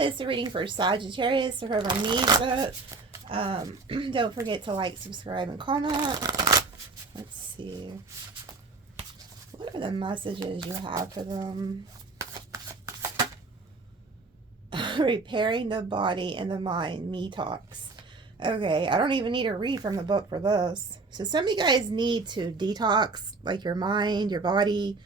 it's a reading for Sagittarius, so whoever needs it. Don't forget to like, subscribe, and comment. Let's see. What are the messages you have for them? Repairing the body and the mind, me talks. Okay, I don't even need to read from the book for this. So some of you guys need to detox, like your mind, your body.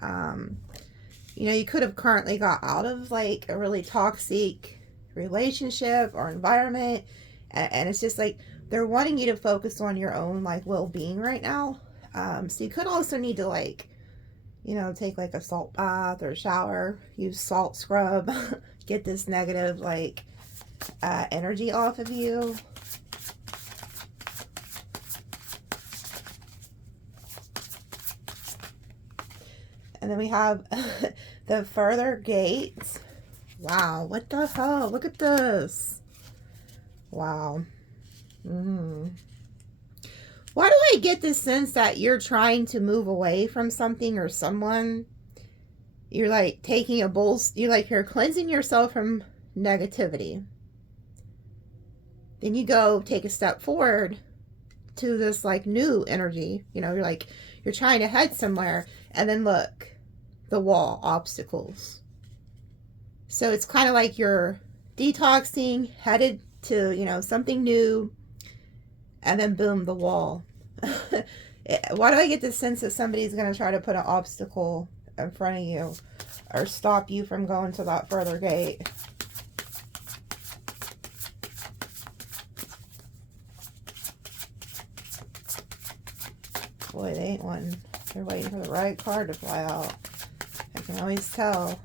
You know, you could have currently got out of like a really toxic relationship or environment. And it's just like they're wanting you to focus on your own like well-being right now. So you could also need to like, you know, take like a salt bath or shower, use salt scrub, get this negative like energy off of you. And then we have the further gates. Wow, what the hell? Look at this. Wow. Why do I get this sense that you're trying to move away from something or someone? You're like taking a bold, you're cleansing yourself from negativity. Then you go take a step forward to this like new energy. You know, you're trying to head somewhere, and then look, the wall, obstacles. So it's kind of like you're detoxing, headed to, you know, something new, and then boom, the wall. Why do I get this sense that somebody's going to try to put an obstacle in front of you or stop you from going to that further gate? Boy, they ain't one. They're waiting for the right card to fly out. I can always tell.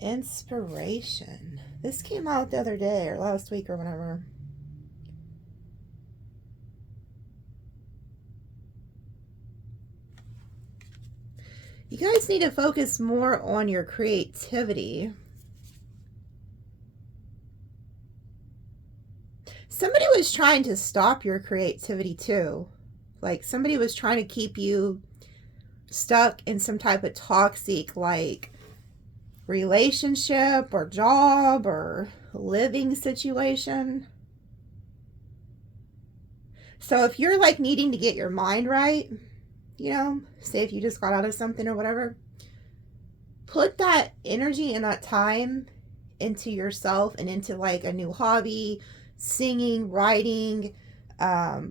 Inspiration. This came out the other day or last week or whatever. You guys need to focus more on your creativity. Somebody was trying to stop your creativity too. Like somebody was trying to keep you stuck in some type of toxic like relationship or job or living situation. So if you're like needing to get your mind right, you know, say if you just got out of something or whatever, put that energy and that time into yourself and into like a new hobby, singing, writing,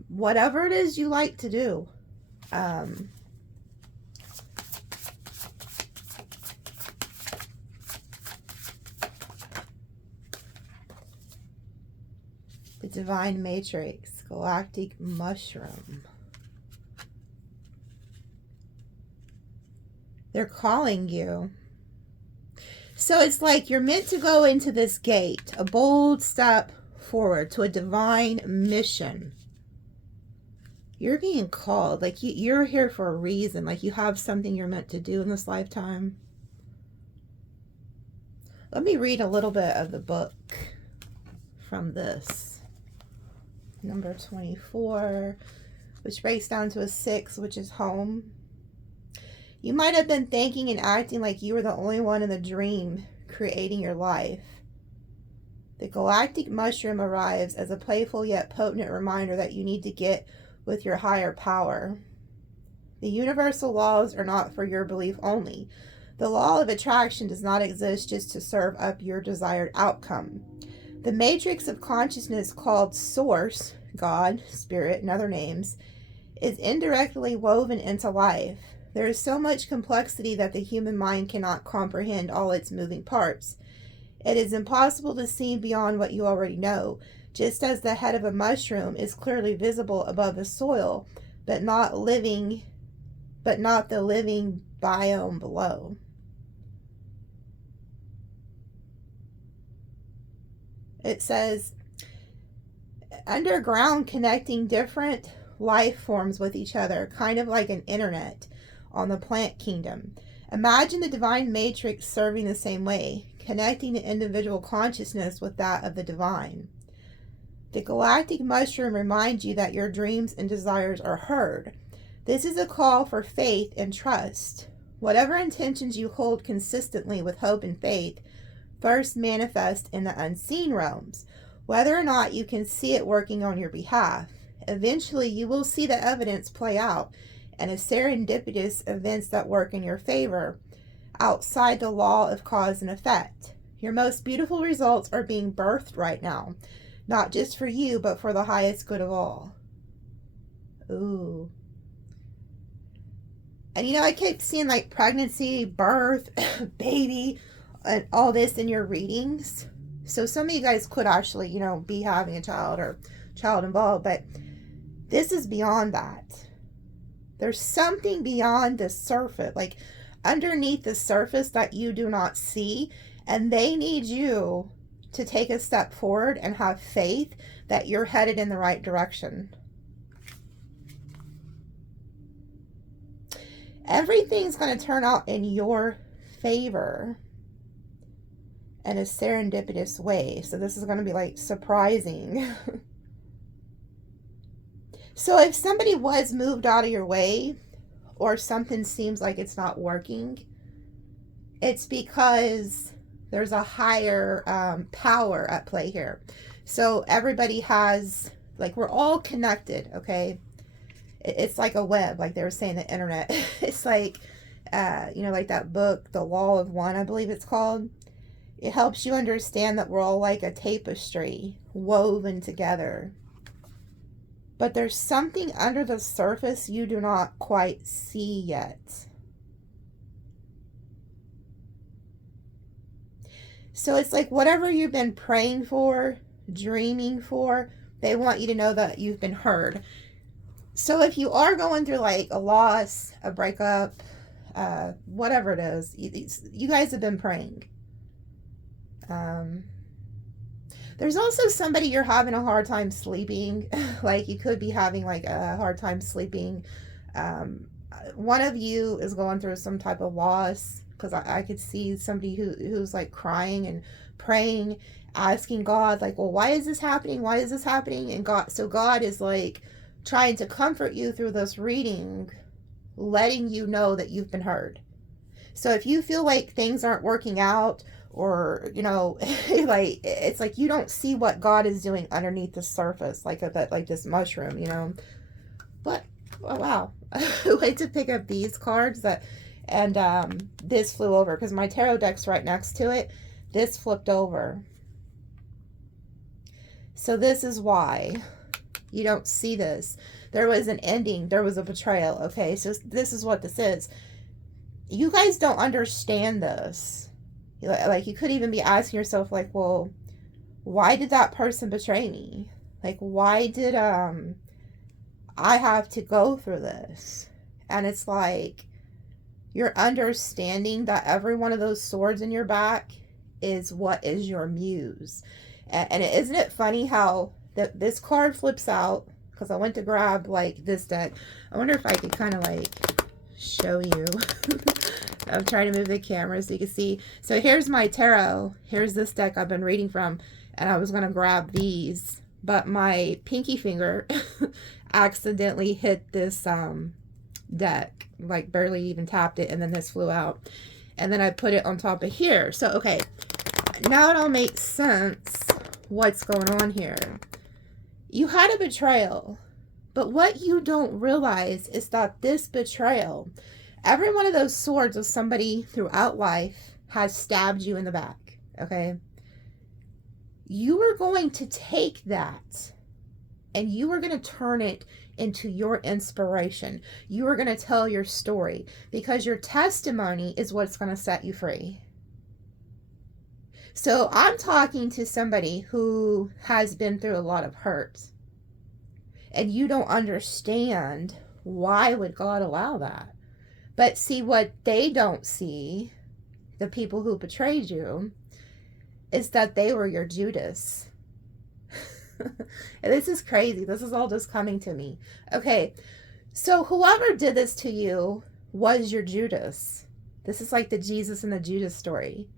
whatever it is you like to do. The Divine Matrix, Galactic Mushroom. They're calling you. So it's like you're meant to go into this gate, a bold step forward to a divine mission. You're being called. Like you're here for a reason. Like you have something you're meant to do in this lifetime. Let me read a little bit of the book from this. Number 24, which breaks down to a 6, which is home. You might have been thinking and acting like you were the only one in the dream creating your life. The galactic mushroom arrives as a playful yet potent reminder that you need to get with your higher power. The universal laws are not for your belief only. The law of attraction does not exist just to serve up your desired outcome. The matrix of consciousness called Source, God, Spirit, and other names, is indirectly woven into life. There is so much complexity that the human mind cannot comprehend all its moving parts. It is impossible to see beyond what you already know, just as the head of a mushroom is clearly visible above the soil, but not the living biome below. It says, underground, connecting different life forms with each other, kind of like an internet on the plant kingdom. Imagine the divine matrix serving the same way, connecting the individual consciousness with that of the divine. The galactic mushroom reminds you that your dreams and desires are heard. This is a call for faith and trust. Whatever intentions you hold consistently with hope and faith first manifest in the unseen realms, whether or not you can see it working on your behalf. Eventually, you will see the evidence play out, and a serendipitous events that work in your favor outside the law of cause and effect. Your most beautiful results are being birthed right now, not just for you, but for the highest good of all. Ooh. And I keep seeing like pregnancy, birth, baby, and all this in your readings. So some of you guys could actually, be having a child or child involved, but this is beyond that. There's something beyond the surface, like underneath the surface that you do not see, and they need you to take a step forward and have faith that you're headed in the right direction. Everything's going to turn out in your favor in a serendipitous way. So this is going to be like surprising. So if somebody was moved out of your way, or something seems like it's not working, it's because there's a higher power at play here. So everybody has, like, we're all connected, okay? It's like a web, like they were saying, the internet. It's like, like that book, The Law of One, I believe it's called. It helps you understand that we're all like a tapestry woven together. But there's something under the surface you do not quite see yet. So it's like whatever you've been praying for, dreaming for, they want you to know that you've been heard. So if you are going through like a loss, a breakup, whatever it is, you guys have been praying. There's also somebody you're having a hard time sleeping. Like you could be having like a hard time sleeping. One of you is going through some type of loss, because I could see somebody who's like crying and praying, asking God, like, well, why is this happening? Why is this happening? And God is like trying to comfort you through this reading, letting you know that you've been heard. So if you feel like things aren't working out, or like it's like you don't see what God is doing underneath the surface, like this mushroom, But oh wow, I like to pick up these cards and this flew over because my tarot deck's right next to it. This flipped over. So this is why you don't see this. There was an ending. There was a betrayal. Okay, so this is what this is. You guys don't understand this. Like, you could even be asking yourself, like, well, why did that person betray me? Like, why did I have to go through this? And it's like, you're understanding that every one of those swords in your back is what is your muse. And isn't it funny how this card flips out? Because I went to grab, like, this deck. I wonder if I could kind of, like, show you. I'm trying to move the camera so you can see. So here's my tarot. Here's this deck I've been reading from. And I was going to grab these. But my pinky finger accidentally hit this deck. Like, barely even tapped it. And then this flew out. And then I put it on top of here. So, okay. Now it all makes sense what's going on here. You had a betrayal. But what you don't realize is that this betrayal, every one of those swords of somebody throughout life has stabbed you in the back, okay? You are going to take that and you are going to turn it into your inspiration. You are going to tell your story because your testimony is what's going to set you free. So I'm talking to somebody who has been through a lot of hurt. And you don't understand why would God allow that. But see, what they don't see, the people who betrayed you, is that they were your Judas. And this is crazy. This is all just coming to me. Okay, so whoever did this to you was your Judas. This is like the Jesus and the Judas story.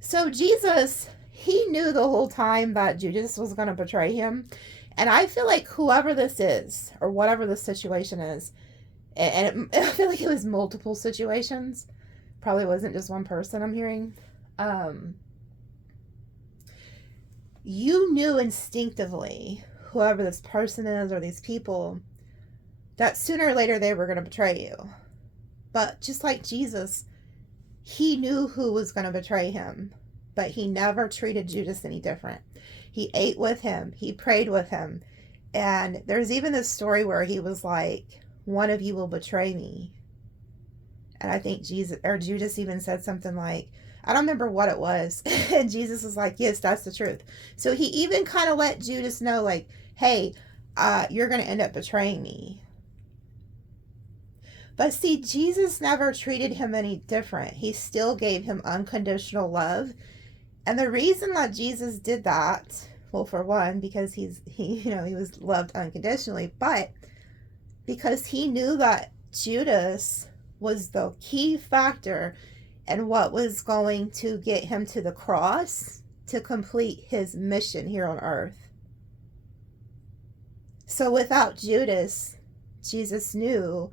So Jesus, he knew the whole time that Judas was going to betray him. And I feel like whoever this is, or whatever the situation is, I feel like it was multiple situations. Probably wasn't just one person I'm hearing. You knew instinctively, whoever this person is or these people, that sooner or later they were going to betray you. But just like Jesus, he knew who was going to betray him, but he never treated Judas any different. He ate with him. He prayed with him. And there's even this story where he was like, one of you will betray me. And I think Judas even said something like, I don't remember what it was. And Jesus was like, yes, that's the truth. So he even kind of let Judas know, like, hey, you're going to end up betraying me. But see, Jesus never treated him any different. He still gave him unconditional love. And the reason that Jesus did that, well, for one, because he was loved unconditionally, but because he knew that Judas was the key factor in what was going to get him to the cross to complete his mission here on earth. So without Judas, Jesus knew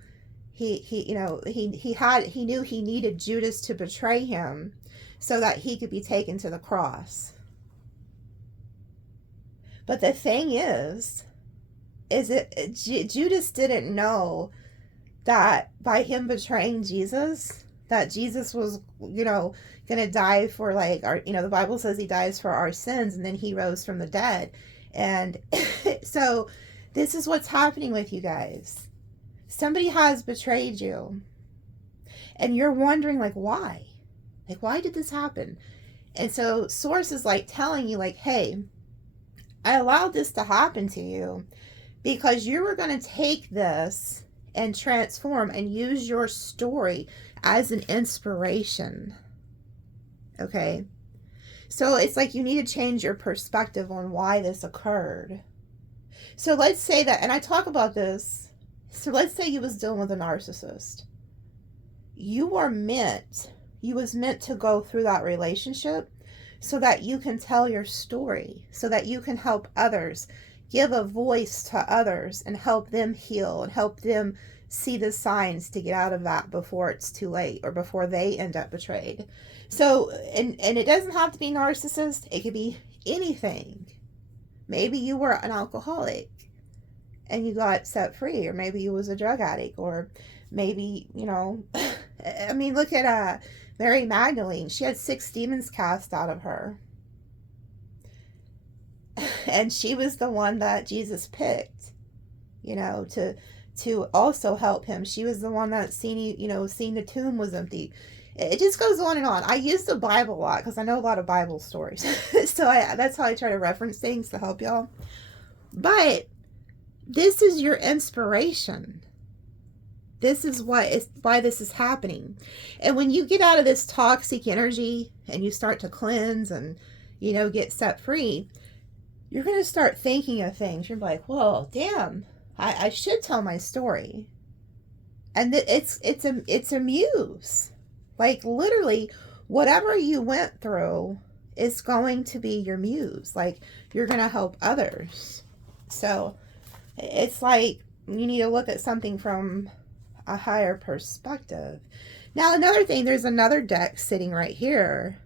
he knew he needed Judas to betray him so that he could be taken to the cross. But the thing is Judas didn't know that by him betraying Jesus, that Jesus was, going to die for the Bible says he dies for our sins and then he rose from the dead. And so this is what's happening with you guys. Somebody has betrayed you and you're wondering why? Why did this happen? And so Source is telling you hey, I allowed this to happen to you because you were going to take this and transform and use your story as an inspiration. Okay? So it's you need to change your perspective on why this occurred. So let's say that, and I talk about this, so let's say you was dealing with a narcissist. You was meant to go through that relationship so that you can tell your story, so that you can help others, give a voice to others and help them heal and help them see the signs to get out of that before it's too late or before they end up betrayed. So, and it doesn't have to be narcissist. It could be anything. Maybe you were an alcoholic and you got set free, or maybe you was a drug addict, or maybe, I mean, look at Mary Magdalene. She had 6 demons cast out of her. And she was the one that Jesus picked, to also help him. She was the one that seen the tomb was empty. It just goes on and on. I use the Bible a lot because I know a lot of Bible stories. So that's how I try to reference things to help y'all. But this is your inspiration. This is why this is happening. And when you get out of this toxic energy and you start to cleanse and, get set free, you're going to start thinking of things. You're like, well, damn, I should tell my story. And it's a muse. Literally, whatever you went through is going to be your muse. You're going to help others. So it's you need to look at something from a higher perspective. Now, another thing, there's another deck sitting right here.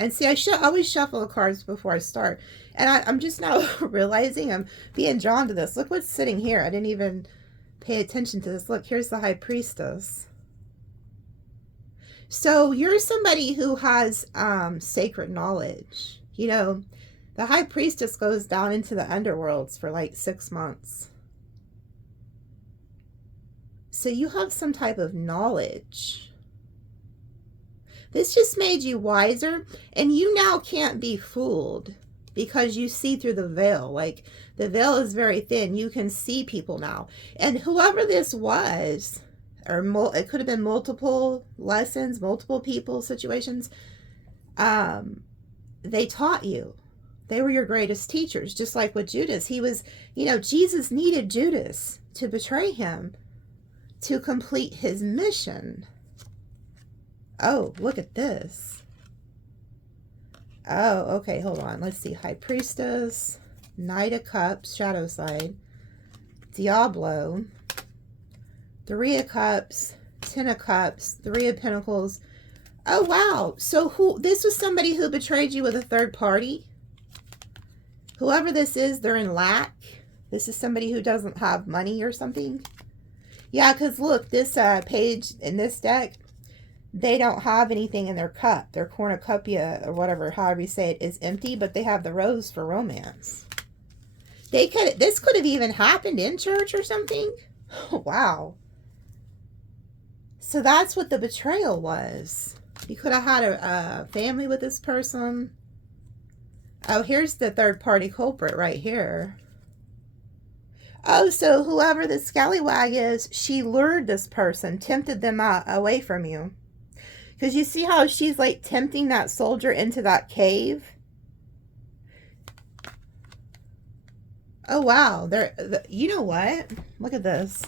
And see, I always shuffle the cards before I start. And I'm just now realizing I'm being drawn to this. Look what's sitting here. I didn't even pay attention to this. Look, here's the High Priestess. So you're somebody who has sacred knowledge. The High Priestess goes down into the underworlds for 6 months. So you have some type of knowledge. This just made you wiser, and you now can't be fooled because you see through the veil. The veil is very thin. You can see people now. And whoever this was, or it could have been multiple lessons, multiple people, situations, they taught you. They were your greatest teachers, just like with Judas. He was, Jesus needed Judas to betray him to complete his mission. Oh, look at this. Oh, okay, hold on. Let's see. High Priestess, Knight of Cups, Shadow Side, Diablo, Three of Cups, Ten of Cups, Three of Pentacles. Oh, wow. So this was somebody who betrayed you with a third party. Whoever this is, they're in lack. This is somebody who doesn't have money or something. Yeah, because look, this page in this deck, they don't have anything in their cup. Their cornucopia, or whatever, however you say it, is empty, but they have the rose for romance. This could have even happened in church or something. Oh, wow. So that's what the betrayal was. You could have had a family with this person. Oh, here's the third party culprit right here. Oh, so whoever the scallywag is, she lured this person, tempted them away from you. Because you see how she's like tempting that soldier into that cave? Oh, wow. You know what? Look at this.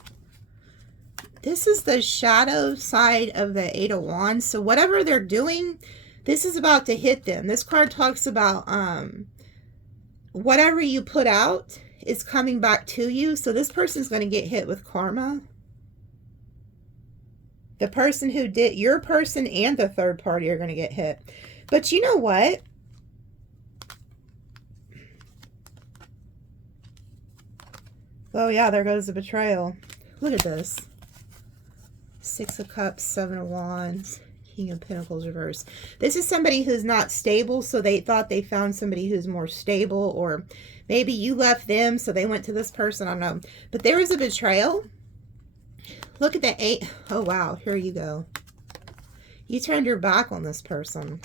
This is the shadow side of the Eight of Wands. So whatever they're doing, this is about to hit them. This card talks about whatever you put out is coming back to you. So this person's going to get hit with karma. The person who did, your person and the third party are going to get hit. But you know what? Oh yeah, there goes the betrayal. Look at this. Six of Cups, Seven of Wands, King of Pentacles reverse. This is somebody who's not stable, so they thought they found somebody who's more stable, or maybe you left them, so they went to this person. I don't know. But there is a betrayal. Look at the Eight. Oh, wow. Here you go. You turned your back on this person.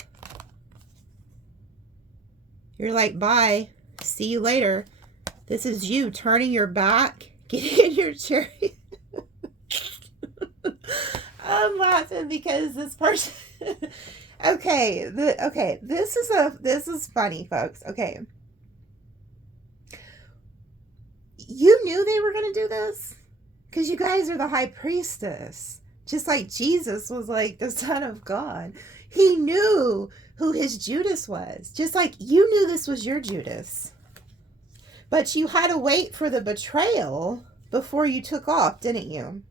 You're like, bye. See you later. This is you turning your back, getting in your chair. I'm laughing because this person... Okay. This is funny, folks. Okay. You knew they were going to do this? Because you guys are the high priestess. Just like Jesus was like the Son of God. He knew who his Judas was. Just like you knew this was your Judas. But you had to wait for the betrayal before you took off, didn't you?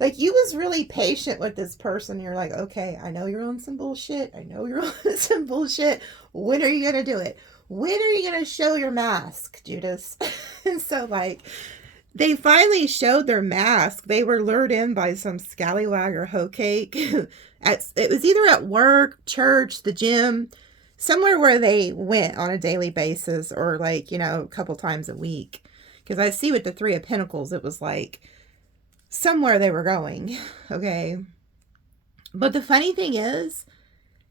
Like, you was really patient with this person. You're like, okay, I know you're on some bullshit. I know you're on some bullshit. When are you going to do it? When are you going to show your mask, Judas? And so, like... They finally showed their mask. They were lured in by some scallywag or hoe cake. It was either at work, church, the gym, somewhere where they went on a daily basis, or like, you know, a couple times a week. Because I see with the Three of Pentacles, it was like somewhere they were going. Okay. But the funny thing is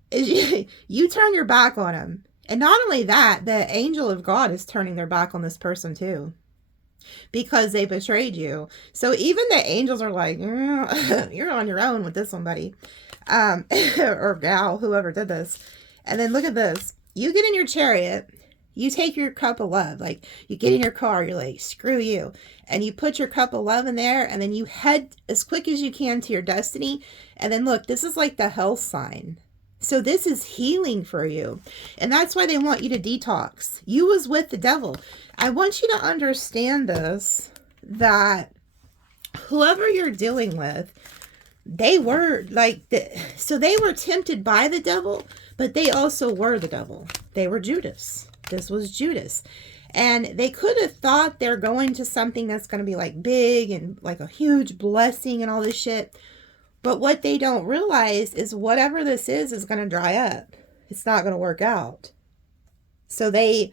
you turn your back on them. And not only that, the angel of God is turning their back on this person too. Because they betrayed you. So even the angels are like, you're on your own with this one, buddy. Or gal, whoever did this. And then look at this. You get in your chariot. You take your cup of love. Like, you get in your car. You're like, screw you. And you put your cup of love in there. And then you head as quick as you can to your destiny. And then look, this is like the health sign. So this is healing for you. And that's why they want you to detox. You was with the devil. I want you to understand this, that whoever you're dealing with, they were like, so they were tempted by the devil, but they also were the devil. They were Judas. This was Judas. And they could have thought they're going to something that's going to be like big and like a huge blessing and all this shit. But what they don't realize is whatever this is going to dry up. It's not going to work out. So they're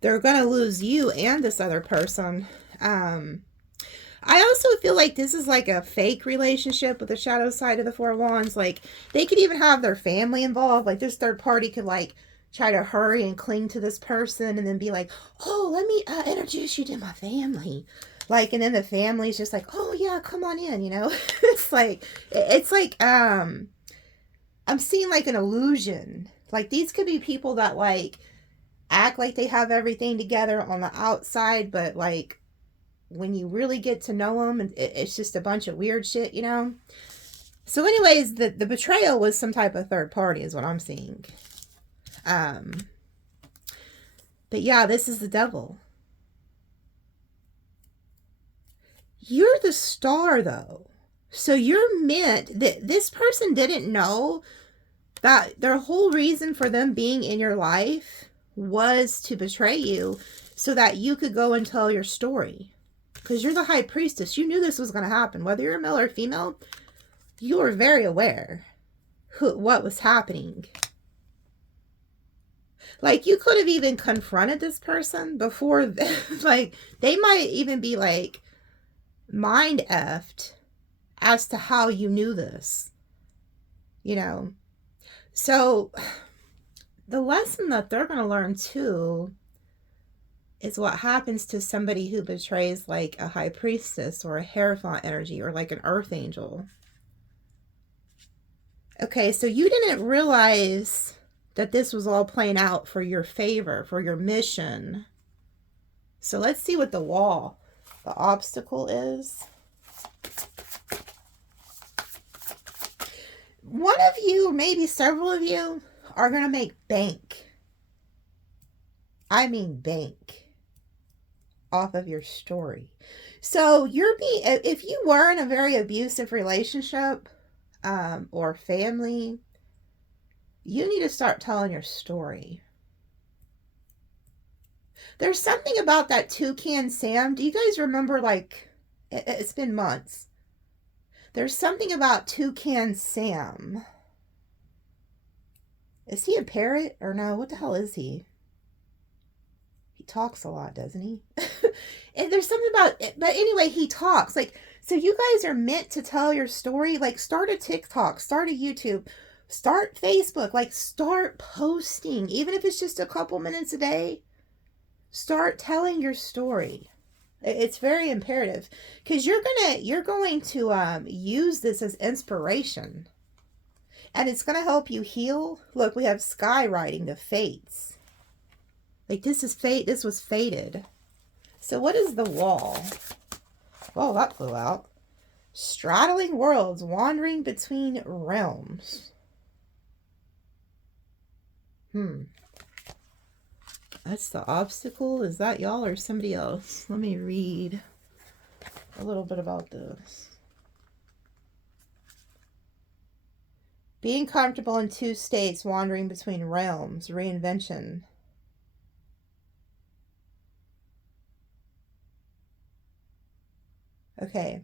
going to lose you and this other person. I also feel like this is like a fake relationship with the shadow side of the Four of Wands. Like, they could even have their family involved. Like, this third party could like try to hurry and cling to this person and then be like, oh, let me introduce you to my family. Like, and then the family's just like, oh yeah, come on in, you know. it's like I'm seeing like an illusion. Like, these could be people that like act like they have everything together on the outside, but like when you really get to know them, it's just a bunch of weird shit, you know. So anyways, the betrayal was some type of third party is what I'm seeing. But yeah, this is the devil. You're the star, though. So you're meant that this person didn't know that their whole reason for them being in your life was to betray you so that you could go and tell your story. Because you're the high priestess. You knew this was going to happen. Whether you're male or female, you were very aware what was happening. Like, you could have even confronted this person before, like, they might even be, like, mind effed as to how you knew this, you know. So the lesson that they're going to learn too is what happens to somebody who betrays like a high priestess or a Hierophant energy or like an earth angel. Okay, so you didn't realize that this was all playing out for your favor, for your mission. So let's see what the obstacle is. One of you, or maybe several of you, are going to make bank. I mean bank off of your story. So if you were in a very abusive relationship or family, you need to start telling your story. There's something about that Toucan Sam. Do you guys remember, like, it's been months. There's something about Toucan Sam. Is he a parrot or no? What the hell is he? He talks a lot, doesn't he? And there's something about it. But anyway, he talks. Like, so you guys are meant to tell your story. Like, start a TikTok, start a YouTube, start Facebook. Like, start posting. Even if it's just a couple minutes a day. Start telling your story. It's very imperative because you're going to use this as inspiration, and it's going to help you heal. Look, we have skywriting the fates. Like, this is fate. This was fated. So what is the wall? Oh, that flew out. Straddling worlds, wandering between realms. That's the obstacle. Is that y'all or somebody else? Let me read a little bit about this. Being comfortable in two states, wandering between realms, reinvention. Okay.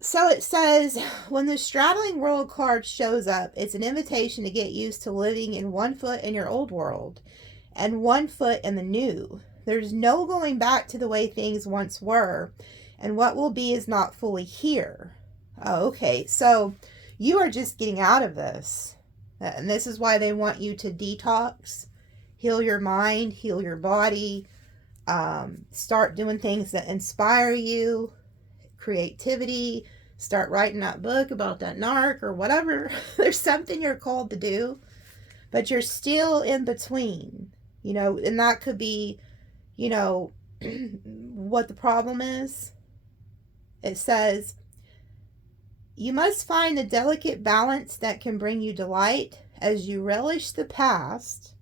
So it says, when the straddling world card shows up, it's an invitation to get used to living in 1 foot in your old world and 1 foot in the new. There's no going back to the way things once were, and what will be is not fully here. Oh, okay, so you are just getting out of this. And this is why they want you to detox, heal your mind, heal your body, start doing things that inspire you, creativity, start writing that book about that narc or whatever. There's something you're called to do, but you're still in between. You know, and that could be, you know, what the problem is. It says, you must find the delicate balance that can bring you delight as you relish the past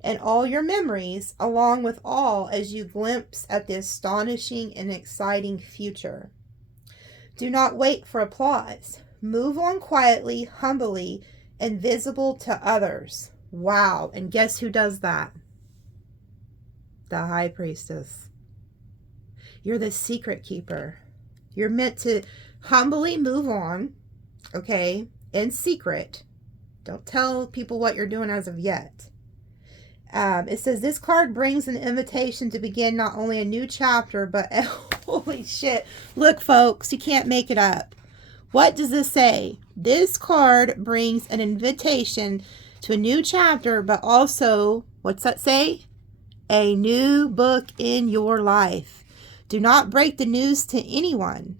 and all your memories, along with all as you glimpse at the astonishing and exciting future. Do not wait for applause. Move on quietly, humbly, and visible to others. Wow. And guess who does that? The high priestess. You're the secret keeper. You're meant to humbly move on, okay, in secret. Don't tell people what you're doing as of yet. It says this card brings an invitation to begin not only a new chapter, but holy shit. Look, folks, you can't make it up. What does this say? This card brings an invitation to a new chapter, but also, what's that say? A new book in your life. Do not break the news to anyone.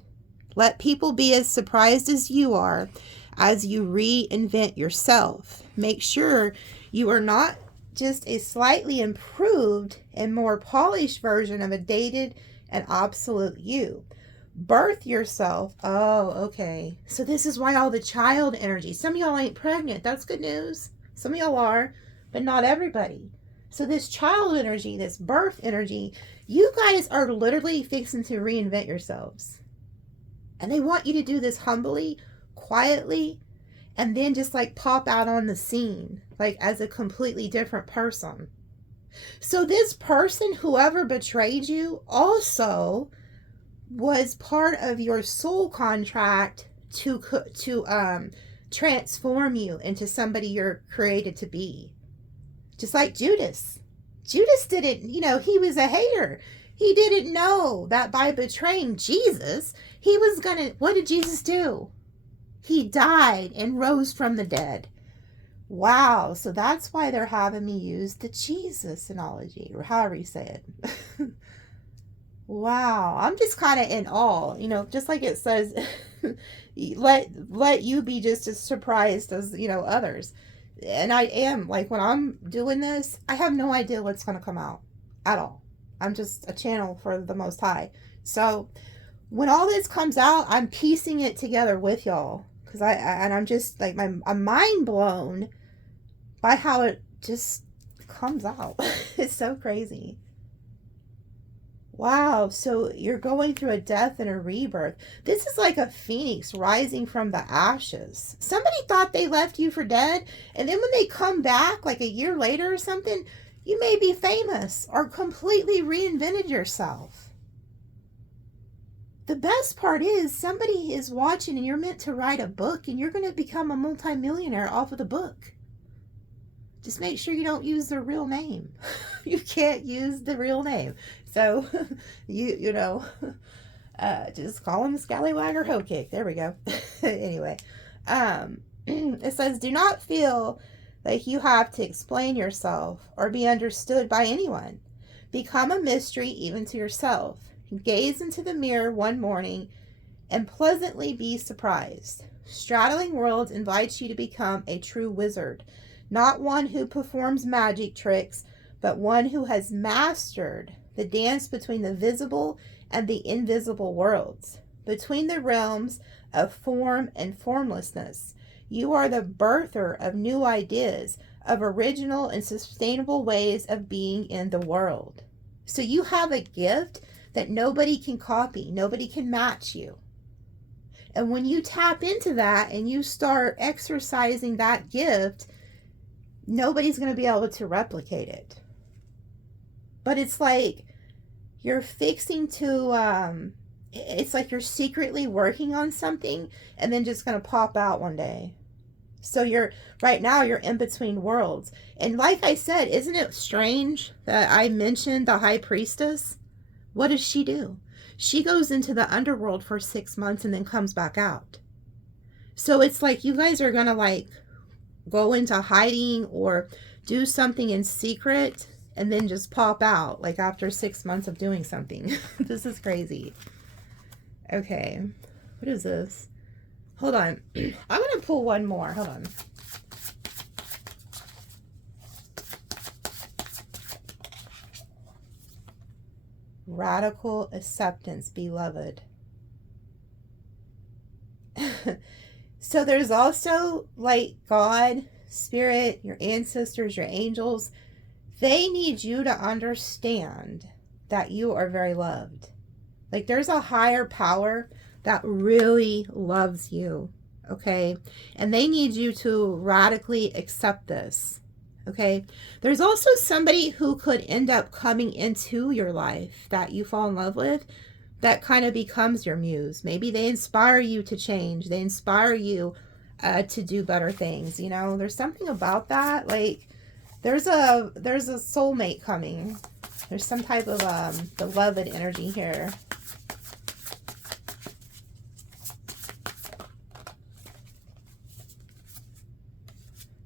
Let people be as surprised as you are as you reinvent yourself. Make sure you are not just a slightly improved and more polished version of a dated and obsolete you. Birth yourself. Oh, okay. So this is why all the child energy. Some of y'all ain't pregnant. That's good news. Some of y'all are, but not everybody. So this child energy, this birth energy, you guys are literally fixing to reinvent yourselves. And they want you to do this humbly, quietly, and then just like pop out on the scene, like as a completely different person. So this person, whoever betrayed you, also was part of your soul contract to transform you into somebody you're created to be. Just like Judas. Judas didn't, he was a hater. He didn't know that by betraying Jesus, he was what did Jesus do? He died and rose from the dead. Wow. So that's why they're having me use the Jesus analogy, or however you say it. Wow. I'm just kind of in awe, just like it says, let you be just as surprised as, others. And I am, like, when I'm doing this, I have no idea what's going to come out at all. I'm just a channel for the Most High. So when all this comes out, I'm piecing it together with y'all. Because I'm just, like, I'm mind blown by how it just comes out. It's so crazy. Wow, so you're going through a death and a rebirth. This is like a phoenix rising from the ashes. Somebody thought they left you for dead, and then when they come back like a year later or something, you may be famous or completely reinvented yourself. The best part is somebody is watching and you're meant to write a book, and you're going to become a multimillionaire off of the book. Just make sure you don't use their real name. You can't use the real name. So, just call him Scallywag or Hoe Kick. There we go. Anyway, it says, do not feel like you have to explain yourself or be understood by anyone. Become a mystery even to yourself. Gaze into the mirror one morning and pleasantly be surprised. Straddling Worlds invites you to become a true wizard. Not one who performs magic tricks, but one who has mastered the dance between the visible and the invisible worlds, between the realms of form and formlessness. You are the birther of new ideas, of original and sustainable ways of being in the world. So you have a gift that nobody can copy, nobody can match you. And when you tap into that and you start exercising that gift, nobody's going to be able to replicate it. But it's like you're fixing to, it's like you're secretly working on something and then just going to pop out one day. So right now you're in between worlds. And like I said, isn't it strange that I mentioned the High Priestess? What does she do? She goes into the underworld for 6 months and then comes back out. So it's like you guys are going to like go into hiding or do something in secret and then just pop out like after 6 months of doing something. This is crazy. Okay, what is this? Hold on. I'm going to pull one more. Hold on. Radical acceptance, beloved. So there's also like God, Spirit, your ancestors, your angels. They need you to understand that you are very loved. Like there's a higher power that really loves you, okay? And they need you to radically accept this, okay? There's also somebody who could end up coming into your life that you fall in love with that kind of becomes your muse. Maybe they inspire you to change. They inspire you to do better things, you know? There's something about that. Like there's a soulmate coming. There's some type of beloved energy here.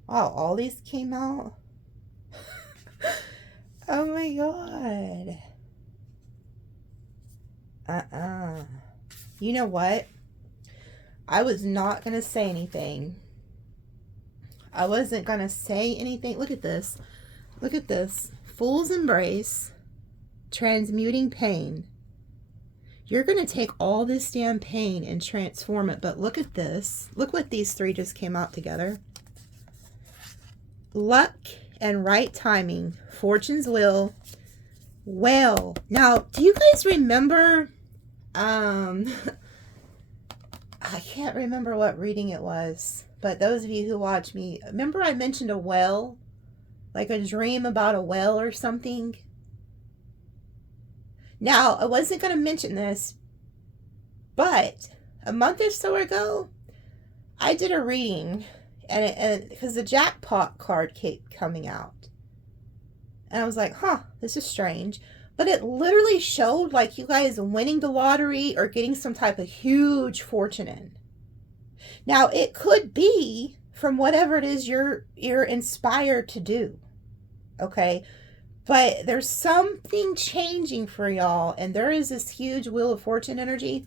Wow, all these came out. Oh my god. You know what? I was not going to say anything. I wasn't going to say anything. Look at this. Look at this. Fool's embrace. Transmuting pain. You're going to take all this damn pain and transform it. But look at this. Look what these three just came out together. Luck and right timing, fortune's will. Well, now, do you guys remember, I can't remember what reading it was, but those of you who watch me, remember I mentioned a well, like a dream about a well or something? Now, I wasn't going to mention this, but a month or so ago, I did a reading, and because the jackpot card kept coming out. And I was like, huh, this is strange. But it literally showed like you guys winning the lottery or getting some type of huge fortune in. Now, it could be from whatever it is you're inspired to do. Okay? But there's something changing for y'all, and there is this huge Wheel of Fortune energy.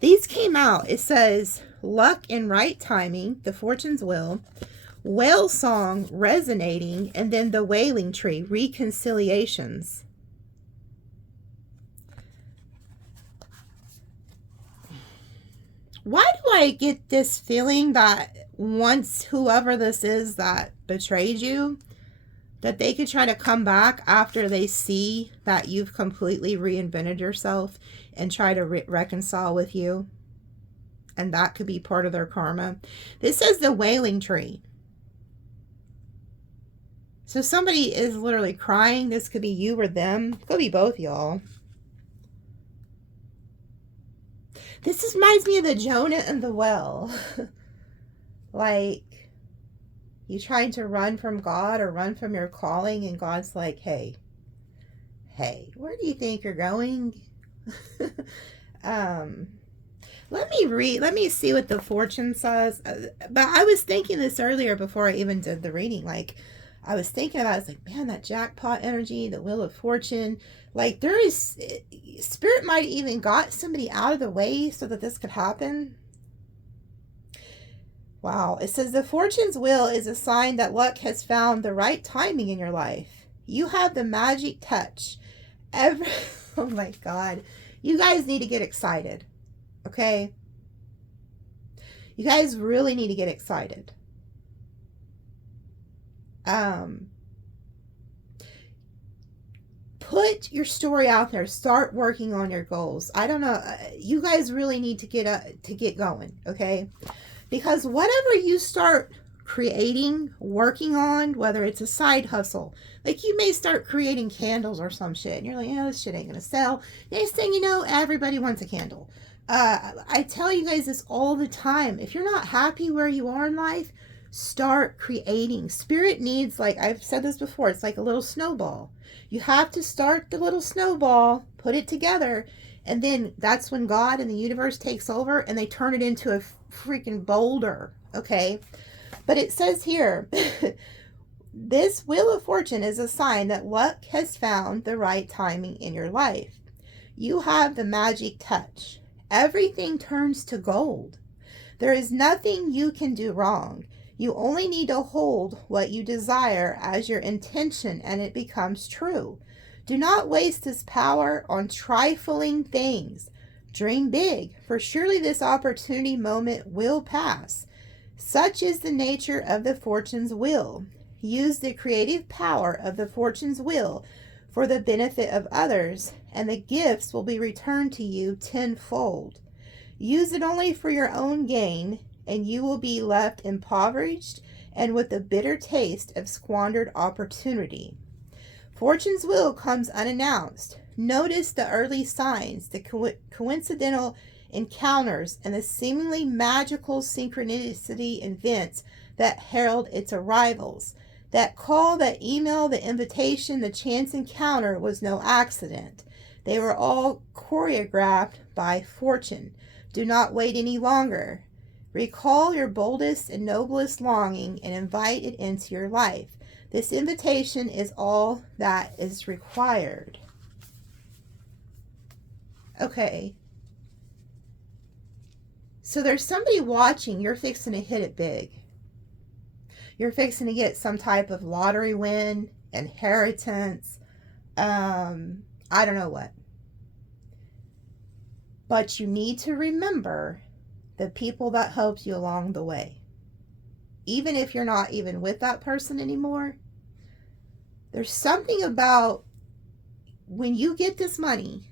These came out. It says, luck and right timing, the fortune's will, whale song resonating, and then the wailing tree, reconciliations. Why do I get this feeling that once whoever this is that betrayed you, that they could try to come back after they see that you've completely reinvented yourself and try to reconcile with you? And that could be part of their karma. This says the wailing tree. So somebody is literally crying. This could be you or them. It could be both y'all. This reminds me of the Jonah and the well. Like, you trying to run from God or run from your calling, and God's like, hey, where do you think you're going? Let me see what the fortune says. But I was thinking this earlier before I even did the reading. Like, I was thinking about it. It's like, man, that jackpot energy, the Wheel of Fortune. Like, there is, Spirit might even got somebody out of the way so that this could happen. Wow. It says the fortune's wheel is a sign that luck has found the right timing in your life. You have the magic touch. Oh my God. You guys need to get excited. Okay? You guys really need to get excited. Put your story out there. Start working on your goals. I don't know. You guys really need to get going. Okay? Because whatever you start creating, working on, whether it's a side hustle, like you may start creating candles or some shit, and you're like, oh, this shit ain't gonna sell. Next thing you know, everybody wants a candle. I tell you guys this all the time. If you're not happy where you are in life, start creating. Spirit needs, like I've said this before, it's like a little snowball. You have to start the little snowball, put it together, and then that's when God and the universe takes over and they turn it into a freaking boulder. Okay? But it says here, this Wheel of Fortune is a sign that luck has found the right timing in your life. You have the magic touch. Everything turns to gold. There is nothing you can do wrong. You only need to hold what you desire as your intention, and it becomes true. Do not waste this power on trifling things. Dream big, for surely this opportunity moment will pass. Such is the nature of the fortune's wheel. Use the creative power of the fortune's wheel for the benefit of others, and the gifts will be returned to you tenfold. Use it only for your own gain, and you will be left impoverished and with a bitter taste of squandered opportunity. Fortune's wheel comes unannounced. Notice the early signs, the coincidental encounters, and the seemingly magical synchronicity events that herald its arrivals. That call, that email, the invitation, the chance encounter was no accident. They were all choreographed by fortune. Do not wait any longer. Recall your boldest and noblest longing and invite it into your life. This invitation is all that is required. Okay. So there's somebody watching. You're fixing to hit it big. You're fixing to get some type of lottery win, inheritance, I don't know what. But you need to remember the people that helped you along the way. Even if you're not even with that person anymore, There's something about when you get this money,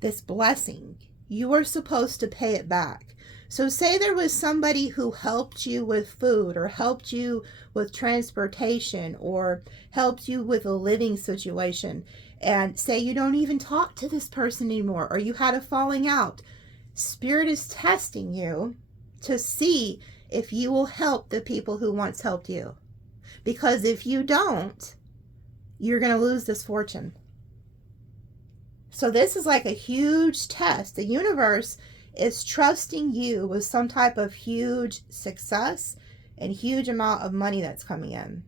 this blessing, you are supposed to pay it back. So say there was somebody who helped you with food or helped you with transportation or helped you with a living situation, and say you don't even talk to this person anymore or you had a falling out. Spirit is testing you to see if you will help the people who once helped you. Because if you don't, you're going to lose this fortune. So this is like a huge test. The universe is trusting you with some type of huge success and huge amount of money that's coming in.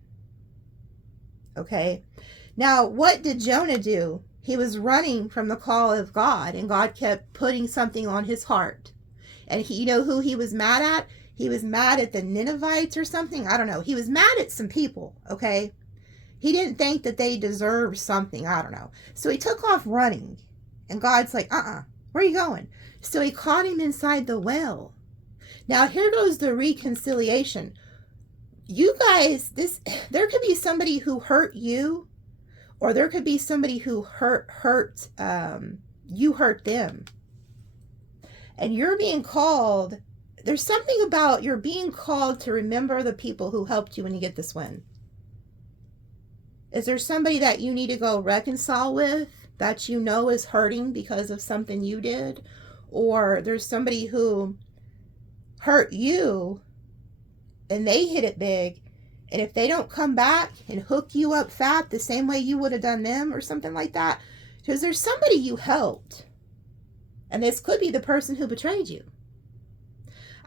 Okay. Now, what did Jonah do? He was running from the call of God, and God kept putting something on his heart. And you know who he was mad at? He was mad at the Ninevites or something. I don't know. He was mad at some people. Okay. He didn't think that they deserved something. I don't know. So he took off running. And God's like, where are you going? So he caught him inside the well. Now here goes the reconciliation. You guys, there could be somebody who hurt you, or there could be somebody who you hurt them. And you're being called, there's something about you're being called to remember the people who helped you when you get this win. Is there somebody that you need to go reconcile with that you know is hurting because of something you did? Or there's somebody who hurt you and they hit it big, and if they don't come back and hook you up fat the same way you would have done them or something like that, because there's somebody you helped, and this could be the person who betrayed you.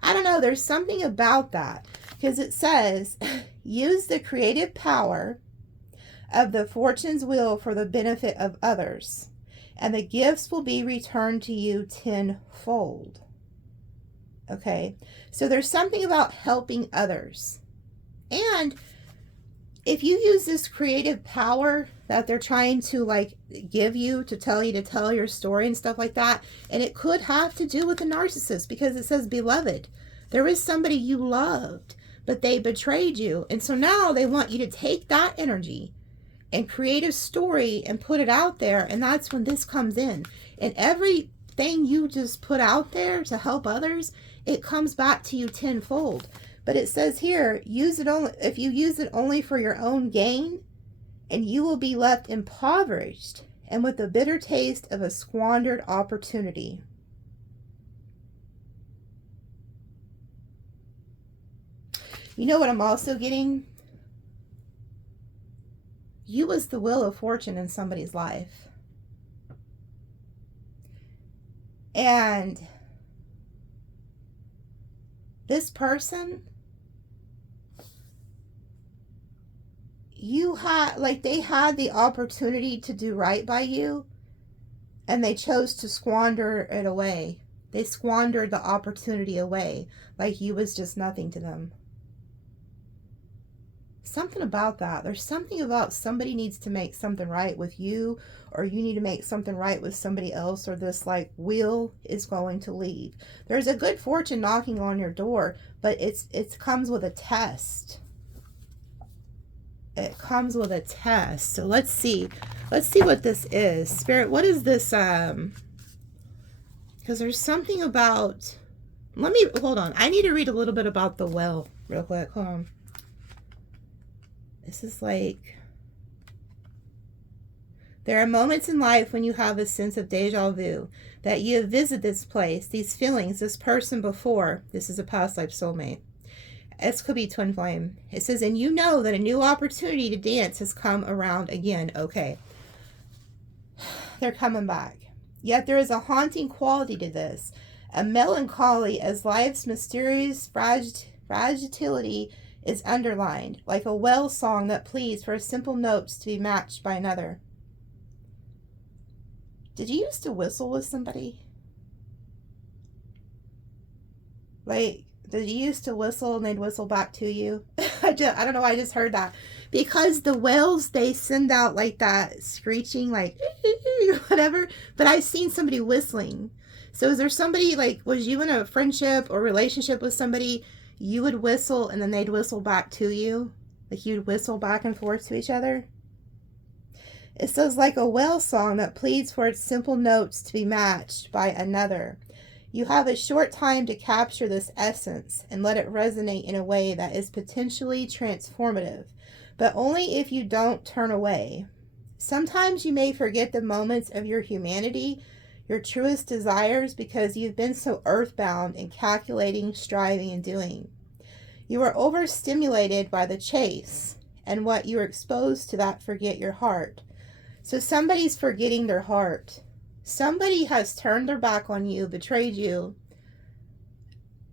I don't know, there's something about that, because it says use the creative power of the fortune's wheel for the benefit of others, and the gifts will be returned to you tenfold. Okay, so there's something about helping others. And if you use this creative power that they're trying to like give you to tell your story and stuff like that, and it could have to do with a narcissist, because it says beloved. There is somebody you loved, but they betrayed you. And so now they want you to take that energy and create a story and put it out there. And that's when this comes in. And everything you just put out there to help others, it comes back to you tenfold. But it says here, use it only if you use it only for your own gain, and you will be left impoverished and with the bitter taste of a squandered opportunity. You know what I'm also getting? You was the wheel of fortune in somebody's life. And this person, they had the opportunity to do right by you, and they chose to squander it away. They squandered the opportunity away, like you was just nothing to them. Something about that. There's something about somebody needs to make something right with you, or you need to make something right with somebody else, or this like wheel is going to leave. There's a good fortune knocking on your door, but it comes with a test. It comes with a test. So let's see what this is. Spirit, what is this? Because there's something about, hold on. I need to read a little bit about the well real quick. Hold on. This is like, there are moments in life when you have a sense of deja vu, that you have visited this place, these feelings, this person before. This is a past life soulmate. This could be twin flame. It says, and you know that a new opportunity to dance has come around again. Okay. They're coming back. Yet there is a haunting quality to this, a melancholy as life's mysterious fragility is underlined, like a well song that pleads for simple notes to be matched by another. Did you used to whistle with somebody? Like, did you used to whistle and they'd whistle back to you? I don't know, I just heard that. Because the whales, they send out like that screeching, like, whatever. But I've seen somebody whistling. So is there somebody, like, was you in a friendship or relationship with somebody, you would whistle and then they'd whistle back to you? Like you'd whistle back and forth to each other. It says, like a whale song that pleads for its simple notes to be matched by another. You have a short time to capture this essence and let it resonate in a way that is potentially transformative, but only if you don't turn away. Sometimes you may forget the moments of your humanity, your truest desires, because you've been so earthbound in calculating, striving, and doing. You are overstimulated by the chase, and what you are exposed to that forget your heart. So somebody's forgetting their heart. Somebody has turned their back on you, betrayed you.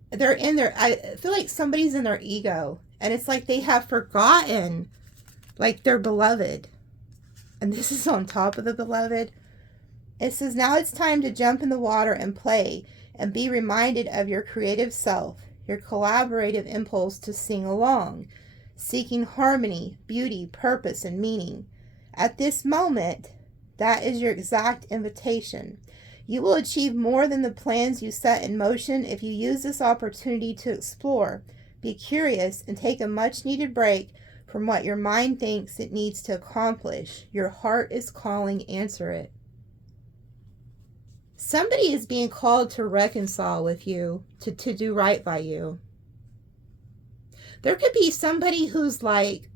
They're in their, I feel like somebody's in their ego. And it's like they have forgotten, like, their beloved. And this is on top of the beloved. It says, now it's time to jump in the water and play and be reminded of your creative self, your collaborative impulse to sing along, seeking harmony, beauty, purpose, and meaning. At this moment, that is your exact invitation. You will achieve more than the plans you set in motion if you use this opportunity to explore, be curious, and take a much-needed break from what your mind thinks it needs to accomplish. Your heart is calling, answer it. Somebody is being called to reconcile with you, to do right by you. There could be somebody who's like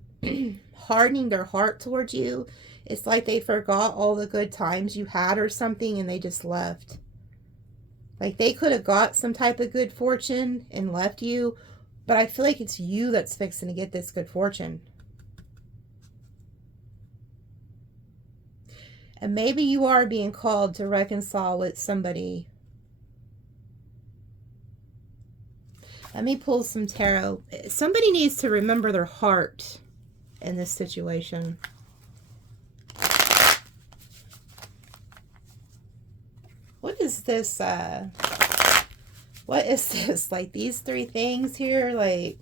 hardening their heart towards you. It's like they forgot all the good times you had or something and they just left. Like they could have got some type of good fortune and left you, but I feel like it's you that's fixing to get this good fortune. And maybe you are being called to reconcile with somebody. Let me pull some tarot. Somebody needs to remember their heart in this situation. What is this? What is this? Like these three things here? Like,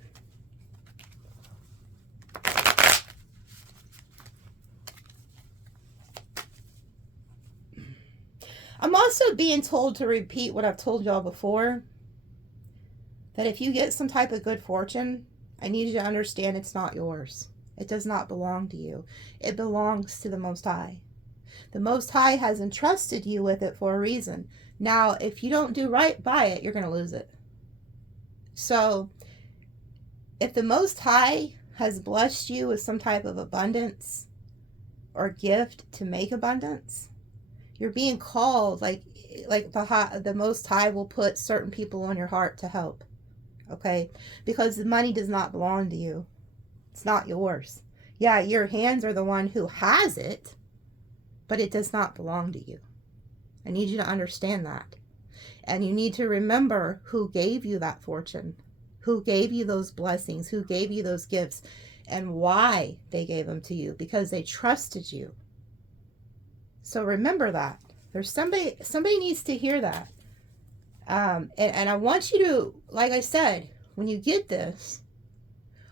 I'm also being told to repeat what I've told y'all before. That if you get some type of good fortune, I need you to understand it's not yours. It does not belong to you. It belongs to the Most High. The Most High has entrusted you with it for a reason. Now, if you don't do right by it, you're going to lose it. So, if the Most High has blessed you with some type of abundance or gift to make abundance, you're being called, like the Most High will put certain people on your heart to help. Okay? Because the money does not belong to you. It's not yours. Yeah, your hands are the one who has it, but it does not belong to you. I need you to understand that. And you need to remember who gave you that fortune, who gave you those blessings, who gave you those gifts, and why they gave them to you, because they trusted you. So remember that. There's somebody needs to hear that. And I want you to, like I said, when you get this,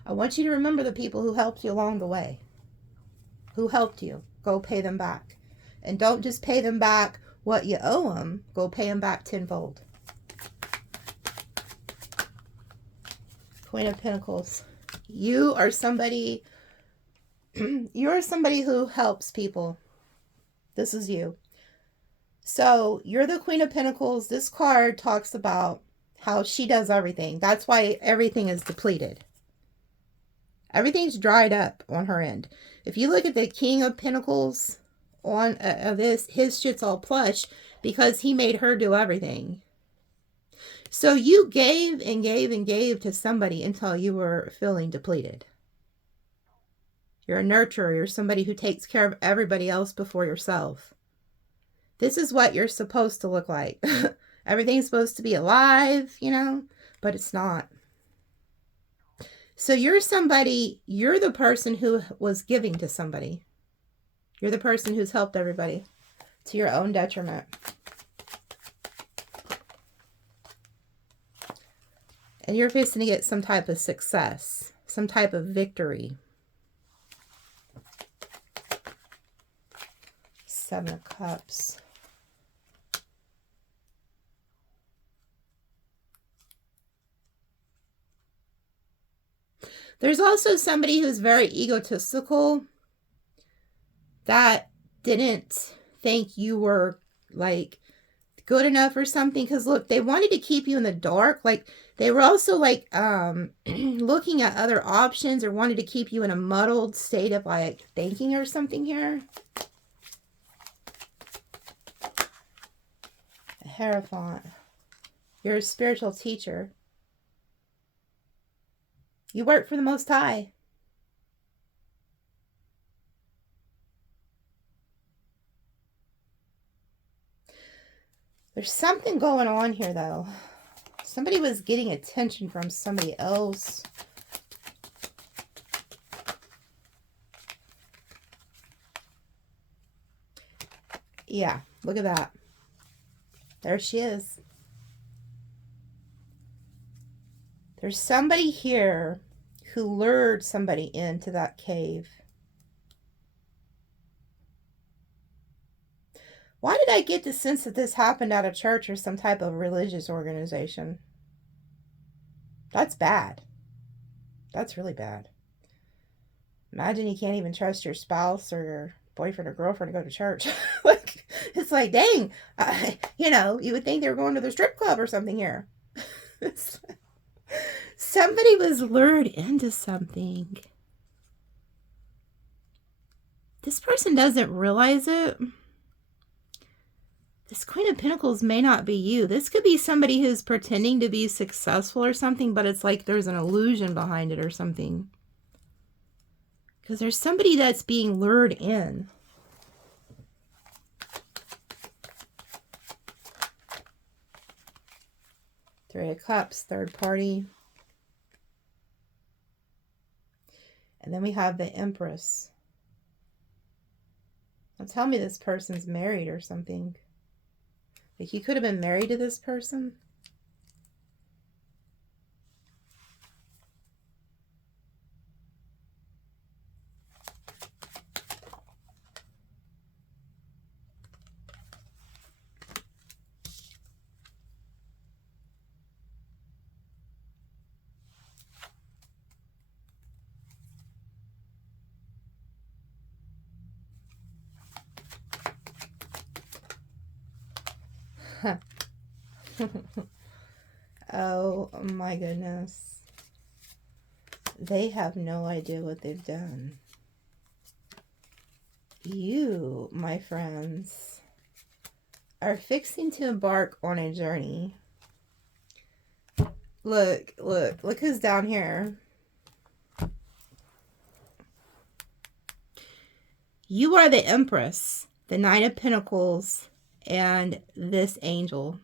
I want you to remember the people who helped you along the way. Who helped you. Go pay them back. And don't just pay them back what you owe them. Go pay them back tenfold. Queen of Pentacles. You are somebody, you're somebody who helps people. This is you. So you're the Queen of Pentacles. This card talks about how she does everything. That's why everything is depleted. Everything's dried up on her end. If you look at the King of Pentacles on this, his shit's all plush because he made her do everything. So you gave and gave and gave to somebody until you were feeling depleted. You're a nurturer. You're somebody who takes care of everybody else before yourself. This is what you're supposed to look like. Everything's supposed to be alive, you know, but it's not. So you're somebody, you're the person who was giving to somebody. You're the person who's helped everybody to your own detriment. And you're facing to get some type of success, some type of victory. Seven of Cups. There's also somebody who's very egotistical that didn't think you were like good enough or something, because look, they wanted to keep you in the dark. Like they were also like looking at other options, or wanted to keep you in a muddled state of like thinking or something here. A Hierophant. You're a spiritual teacher. You work for the Most High. There's something going on here, though. Somebody was getting attention from somebody else. Yeah, look at that. There she is. There's somebody here who lured somebody into that cave. Why did I get the sense that this happened at a church or some type of religious organization? That's bad. That's really bad. Imagine you can't even trust your spouse or your boyfriend or girlfriend to go to church. Like, it's like, dang, you know, you would think they were going to the strip club or something here. Somebody was lured into something. This person doesn't realize it. This Queen of Pentacles may not be you. This could be somebody who's pretending to be successful or something, but it's like there's an illusion behind it or something. Because there's somebody that's being lured in. Three of Cups, third party. And then we have the Empress. Now tell me this person's married or something. Like you could have been married to this person. Oh my goodness. They have no idea what they've done. You, my friends, are fixing to embark on a journey. Look who's down here. You are the Empress, the Nine of Pentacles, and this angel.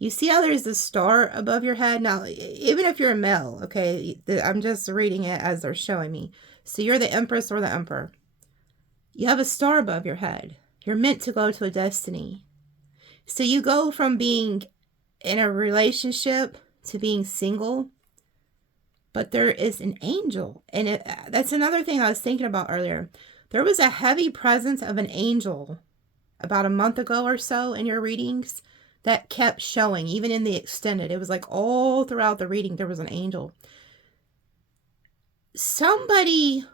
You see how there's a star above your head? Now, even if you're a male, okay, I'm just reading it as they're showing me. So you're the Empress or the Emperor. You have a star above your head. You're meant to go to a destiny. So you go from being in a relationship to being single. But there is an angel. And that's another thing I was thinking about earlier. There was a heavy presence of an angel about a month ago or so in your readings that kept showing, even in the extended. It was like all throughout the reading, there was an angel. Somebody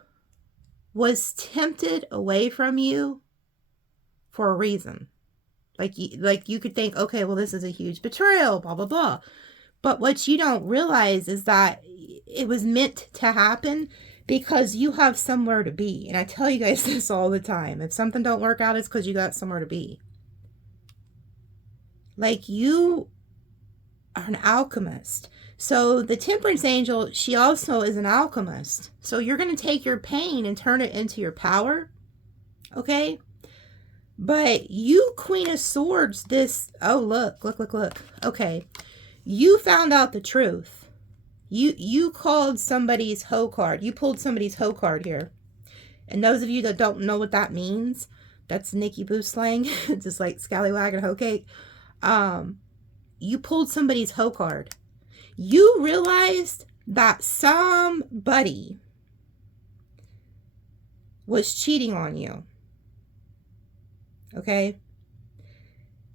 was tempted away from you for a reason. Like you could think, okay, well, this is a huge betrayal, blah, blah, blah. But what you don't realize is that it was meant to happen because you have somewhere to be. And I tell you guys this all the time. If something don't work out, it's because you got somewhere to be. Like you are an alchemist. So the Temperance Angel, she also is an alchemist. So you're going to take your pain and turn it into your power. Okay? But you, Queen of Swords, this... Oh, look. Okay. You found out the truth. You called somebody's hoe card. You pulled somebody's hoe card here. And those of you that don't know what that means, that's NikiBoo slang. Just like scallywag and hoe cake. You pulled somebody's hoe card. You realized that somebody was cheating on you. Okay?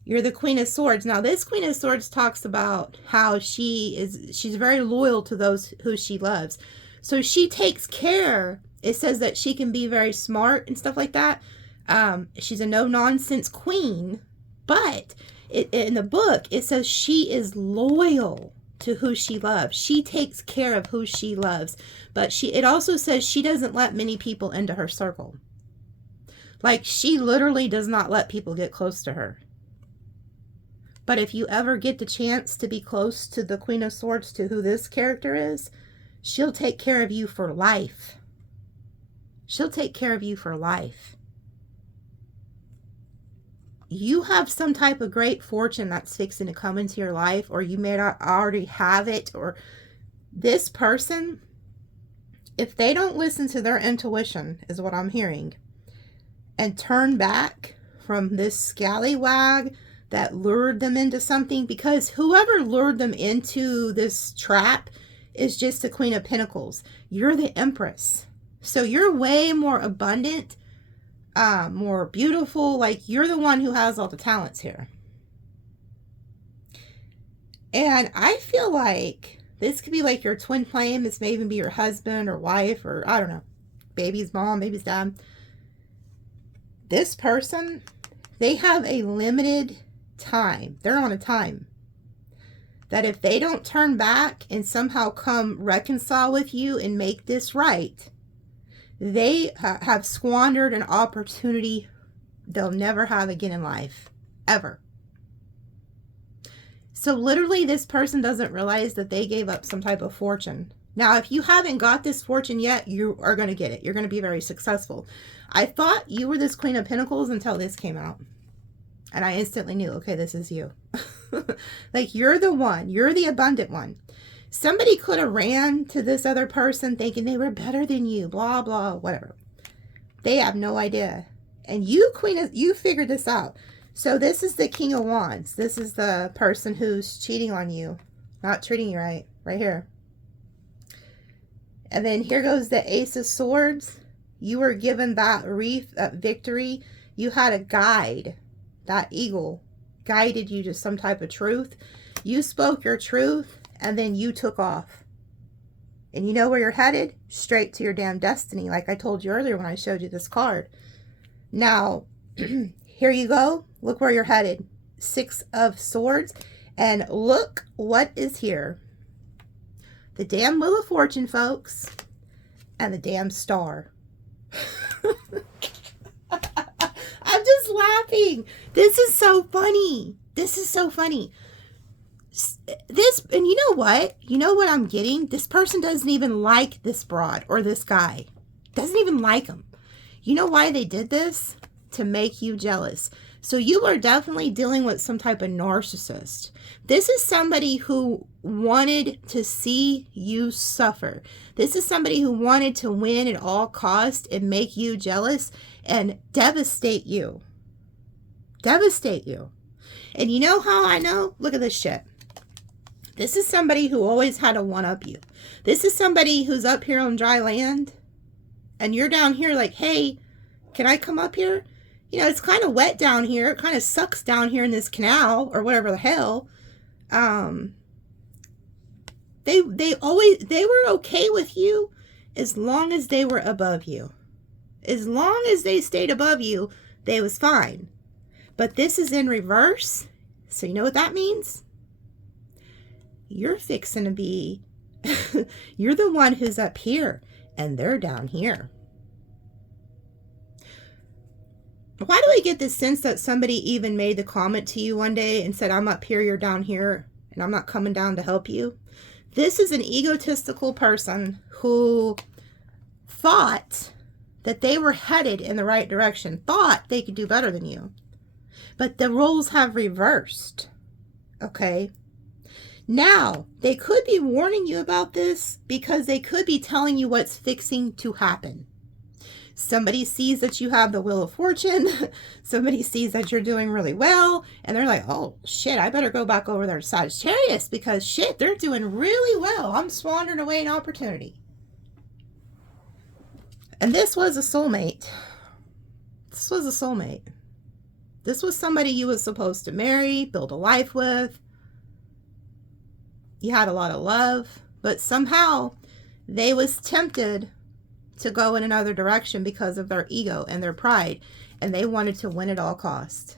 You're the Queen of Swords. Now, this Queen of Swords talks about how she's very loyal to those who she loves. So she takes care. It says that she can be very smart and stuff like that. She's a no-nonsense queen. But in the book, it says she is loyal to who she loves. She takes care of who she loves. But it also says she doesn't let many people into her circle. Like, she literally does not let people get close to her. But if you ever get the chance to be close to the Queen of Swords, to who this character is, she'll take care of you for life. She'll take care of you for life. You have some type of great fortune that's fixing to come into your life, or you may not already have it, or this person, if they don't listen to their intuition, is what I'm hearing, and turn back from this scallywag that lured them into something, because whoever lured them into this trap is just the Queen of Pentacles. You're the Empress. So you're way more abundant, more beautiful. Like, you're the one who has all the talents here. And I feel like this could be like your twin flame. This may even be your husband or wife, or I don't know, baby's mom, baby's dad. This person, they have a limited time. They're on a time that if they don't turn back and somehow come reconcile with you and make this right, they have squandered an opportunity they'll never have again in life, ever. So literally, this person doesn't realize that they gave up some type of fortune. Now, if you haven't got this fortune yet, you are going to get it. You're going to be very successful. I thought you were this Queen of Pentacles until this came out. And I instantly knew, okay, this is you. Like, you're the one. You're the abundant one. Somebody could have ran to this other person thinking they were better than you, blah, blah, whatever. They have no idea. And you, you figured this out. So this is the King of Wands. This is the person who's cheating on you, not treating you right here. And then here goes the Ace of Swords. You were given that wreath, that victory. You had a guide. That eagle guided you to some type of truth. You spoke your truth, and then you took off. And you know where you're headed? Straight to your damn destiny, like I told you earlier when I showed you this card. Now, here you go. Look where you're headed. Six of Swords. And look what is here. The damn Wheel of Fortune, folks. And the damn star. I'm just laughing. This is so funny. This is so funny. And you know what? You know what I'm getting? This person doesn't even like this broad or this guy. Doesn't even like him. You know why they did this? To make you jealous. So you are definitely dealing with some type of narcissist. This is somebody who wanted to see you suffer. This is somebody who wanted to win at all costs and make you jealous and devastate you. Devastate you. And you know how I know? Look at this shit. This is somebody who always had to one-up you. This is somebody who's up here on dry land, and you're down here like, hey, can I come up here? You know, it's kind of wet down here. It kind of sucks down here in this canal or whatever the hell. They were okay with you as long as they were above you. As long as they stayed above you, they was fine. But this is in reverse. So you know what that means? You're fixing to be, you're the one who's up here and they're down here. Why do I get this sense that somebody even made the comment to you one day and said, I'm up here, you're down here, and I'm not coming down to help you? This is an egotistical person who thought that they were headed in the right direction, thought they could do better than you. But the roles have reversed. Okay? Now, they could be warning you about this because they could be telling you what's fixing to happen. Somebody sees that you have the Wheel of Fortune. Somebody sees that you're doing really well. And they're like, oh, shit, I better go back over there to Sagittarius because, shit, they're doing really well. I'm squandering away an opportunity. And this was a soulmate. This was a soulmate. This was somebody you was supposed to marry, build a life with. You had a lot of love, but somehow they was tempted to go in another direction because of their ego and their pride, and they wanted to win at all costs.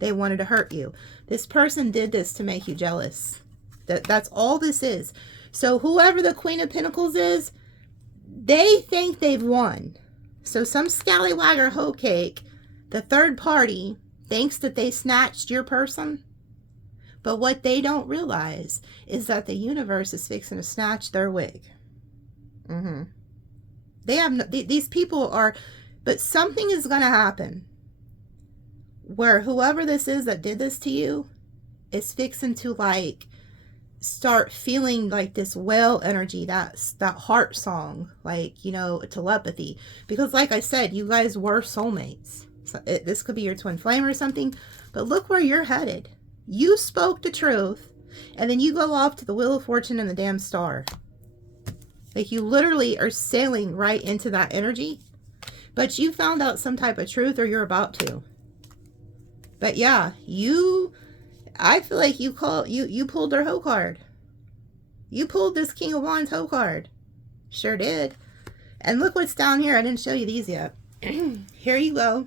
They wanted to hurt you. This person did this to make you jealous. That's all this is. So whoever the Queen of Pentacles is, they think they've won. So some scallywag or hoe cake, the third party, thinks that they snatched your person. But what they don't realize is that the universe is fixing to snatch their wig. They have no, these people are, but something is going to happen where whoever this is that did this to you is fixing to like start feeling like this whale energy, that heart song, like, you know, telepathy. Because like I said, you guys were soulmates. So this could be your twin flame or something, but look where you're headed. You spoke the truth, and then you go off to the Wheel of Fortune and the damn star. Like, you literally are sailing right into that energy, but you found out some type of truth, or you're about to. But yeah, I feel like you pulled their hoe card. You pulled this King of Wands hoe card. Sure did. And look what's down here. I didn't show you these yet. Here you go.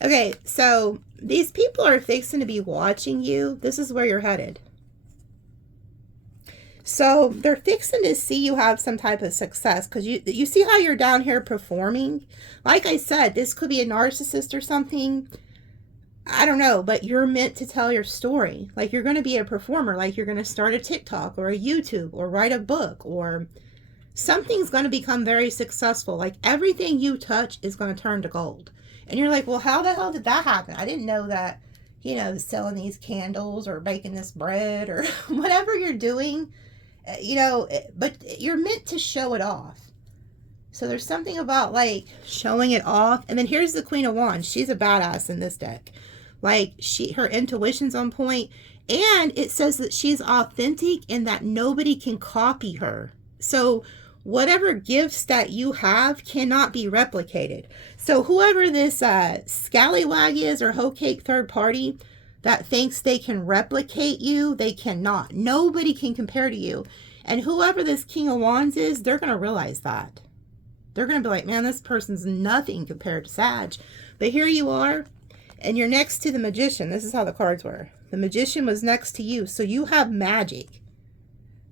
Okay, so these people are fixing to be watching you. This is where you're headed. So they're fixing to see you have some type of success, because you see how you're down here performing. Like I said, this could be a narcissist or something. I don't know, but you're meant to tell your story. Like, you're going to be a performer. Like, you're going to start a TikTok or a YouTube or write a book, or something's going to become very successful. Like, everything you touch is going to turn to gold. And you're like, well, how the hell did that happen? I didn't know that, you know, selling these candles or baking this bread or whatever you're doing, you know, but you're meant to show it off. So there's something about like showing it off. And then here's the Queen of Wands. She's a badass in this deck. Like, her intuition's on point, and it says that she's authentic and that nobody can copy her. So whatever gifts that you have cannot be replicated. So whoever this scallywag is, or hoe cake third party that thinks they can replicate you, they cannot. Nobody can compare to you. And whoever this King of Wands is, they're going to realize that. They're going to be like, man, this person's nothing compared to Sag. But here you are, and you're next to the Magician. This is how the cards were. The Magician was next to you, so you have magic.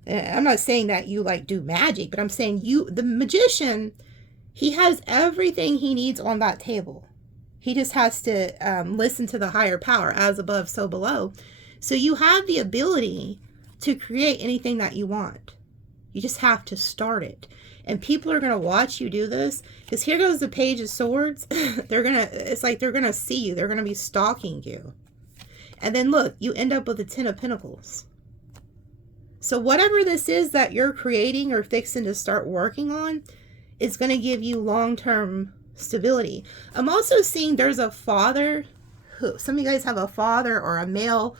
I'm not saying that you like do magic, but I'm saying the Magician, he has everything he needs on that table. He just has to listen to the higher power, as above, so below. So you have the ability to create anything that you want. You just have to start it. And people are going to watch you do this, because here goes the Page of Swords. It's like they're going to see you. They're going to be stalking you. And then look, you end up with the Ten of Pentacles. So whatever this is that you're creating or fixing to start working on is going to give you long-term stability. I'm also seeing there's a father, some of you guys have a father or a male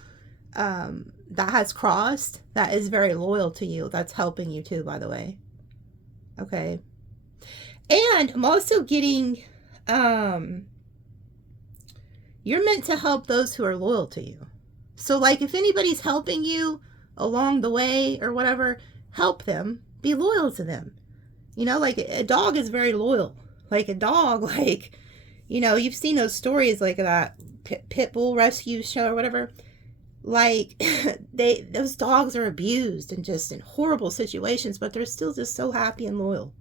that has crossed, that is very loyal to you. That's helping you too, by the way. Okay. And I'm also getting, you're meant to help those who are loyal to you. So like, if anybody's helping you along the way or whatever, help them, be loyal to them. You know, like a dog is very loyal. Like a dog, like, you know, you've seen those stories like that pit bull rescue show or whatever. Like, those dogs are abused and just in horrible situations, but they're still just so happy and loyal.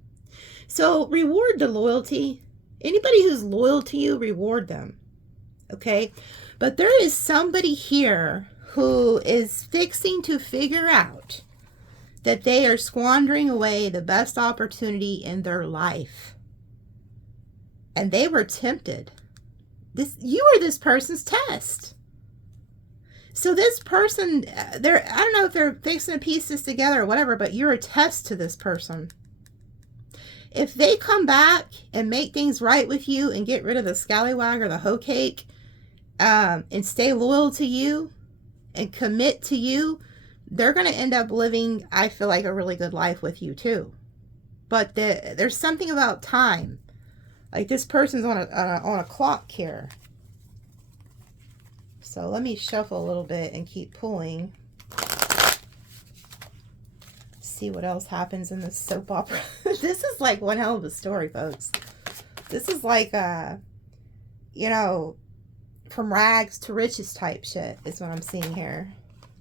So reward the loyalty. Anybody who's loyal to you, reward them. Okay? But there is somebody here who is fixing to figure out that they are squandering away the best opportunity in their life. And they were tempted. You are this person's test. So this person, I don't know if they're fixing to piece this together or whatever, but you're a test to this person. If they come back and make things right with you and get rid of the scallywag or the hoe cake, and stay loyal to you and commit to you, they're going to end up living, I feel like, a really good life with you too. But there's something about time. Like this person's on a clock here. So let me shuffle a little bit and keep pulling. See what else happens in this soap opera. This is like one hell of a story, folks. This is like, you know, from rags to riches type shit is what I'm seeing here.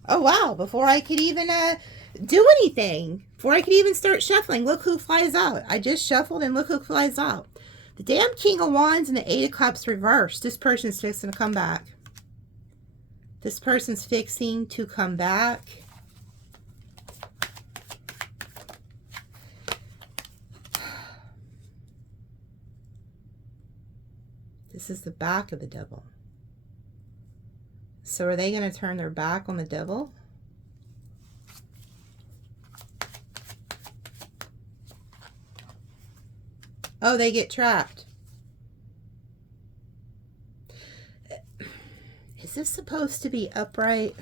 Oh, wow. Before I could even do anything, before I could even start shuffling, look who flies out. I just shuffled and look who flies out. The damn King of Wands and the Eight of Cups reversed. This person's fixing to come back. This person's fixing to come back. This is the back of the devil. So are they going to turn their back on the devil? Oh, they get trapped. Is this supposed to be upright?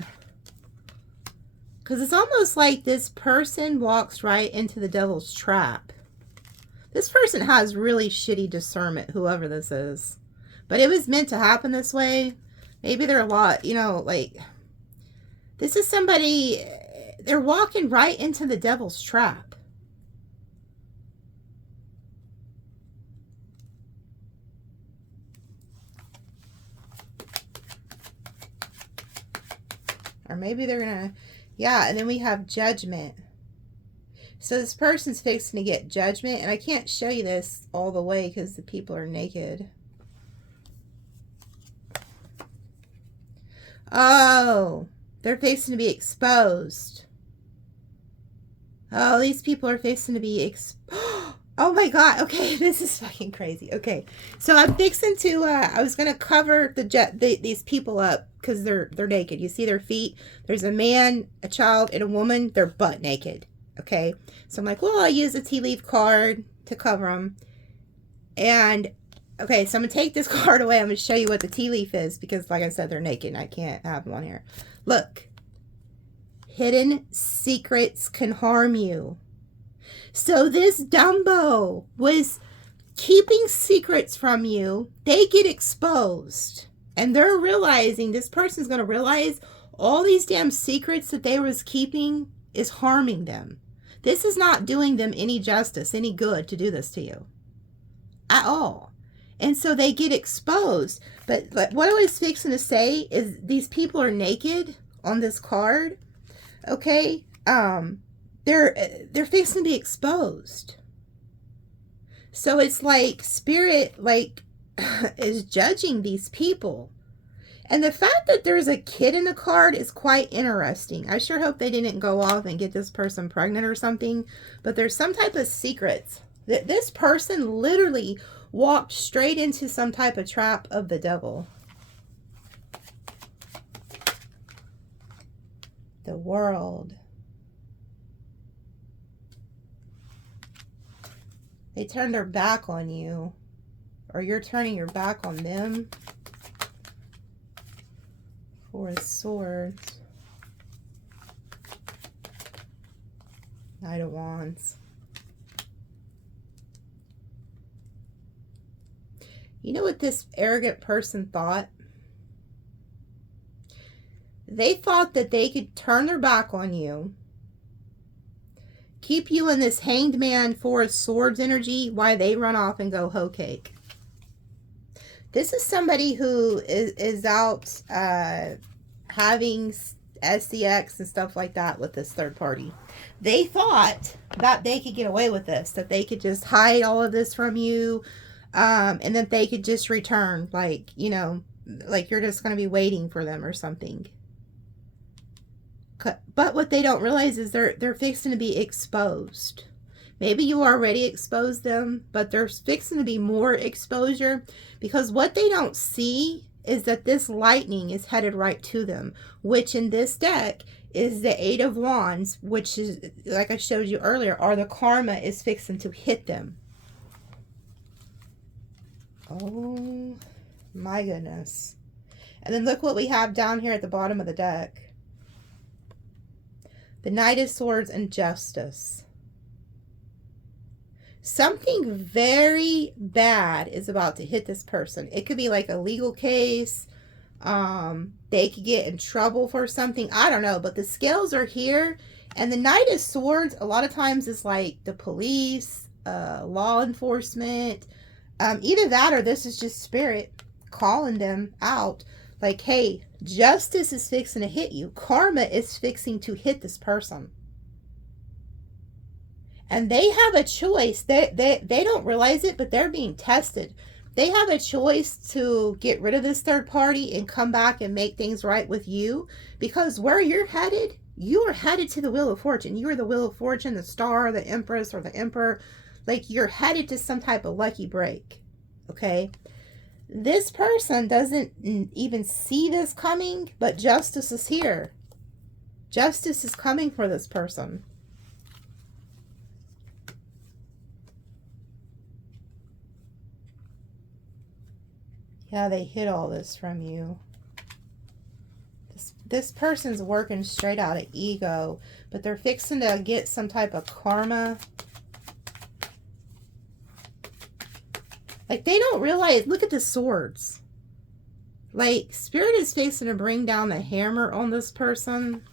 Because it's almost like this person walks right into the devil's trap. This person has really shitty discernment, whoever this is. But it was meant to happen this way. Maybe they're a lot, you know, like, this is somebody, they're walking right into the devil's trap. Or maybe they're going to, yeah, and then we have judgment. So this person's fixing to get judgment, and I can't show you this all the way because the people are naked. Oh, they're fixing to be exposed. Oh, these people are fixing to be oh my God. Okay, this is fucking crazy. Okay, so I'm fixing to, I was going to cover these people up because they're naked. You see their feet. There's a man, a child, and a woman. They're butt naked. Okay, so I'm like, well, I'll use a tea leaf card to cover them. And okay, so I'm going to take this card away. I'm going to show you what the tea leaf is because, like I said, they're naked and I can't have them on here. Look. Hidden secrets can harm you. So this Dumbo was keeping secrets from you. They get exposed. And they're realizing, this person's going to realize all these damn secrets that they was keeping is harming them. This is not doing them any justice, any good to do this to you. At all. And so they get exposed. But what I was fixing to say is these people are naked on this card. Okay? They're fixing to be exposed. So it's like spirit like is judging these people. And the fact that there's a kid in the card is quite interesting. I sure hope they didn't go off and get this person pregnant or something. But there's some type of secrets. That this person literally walked straight into some type of trap of the devil. The world. They turned their back on you. Or you're turning your back on them. Four of Swords. Knight of Wands. You know what this arrogant person thought? They thought that they could turn their back on you, keep you in this Hanged Man, Four of Swords energy while they run off and go hoe cake. This is somebody who is out having SCX and stuff like that with this third party. They thought that they could get away with this, that they could just hide all of this from you, and that they could just return, like, you know, like you're just going to be waiting for them or something. But what they don't realize is they're fixing to be exposed. Maybe you already exposed them, but there's fixing to be more exposure, because what they don't see is that this lightning is headed right to them, which in this deck is the Eight of Wands, which is, like I showed you earlier, or the karma is fixing to hit them. Oh my goodness. And then look what we have down here at the bottom of the deck. The Knight of Swords and Justice. Something very bad is about to hit this person. It could be like a legal case. They could get in trouble for something. I don't know, but the scales are here. And the Knight of Swords, a lot of times is like the police, law enforcement. Either that or this is just spirit calling them out. Like, hey, justice is fixing to hit you. Karma is fixing to hit this person. And they have a choice. They don't realize it, but they're being tested. They have a choice to get rid of this third party and come back and make things right with you. Because where you're headed, you are headed to the Wheel of Fortune. You are the Wheel of Fortune, the Star, the Empress, or the Emperor. Like, you're headed to some type of lucky break. Okay? This person doesn't even see this coming, but justice is here. Justice is coming for this person. Yeah, they hid all this from you. This person's working straight out of ego, but they're fixing to get some type of karma. Like, they don't realize, look at the swords. Like, Spirit is fixing to bring down the hammer on this person.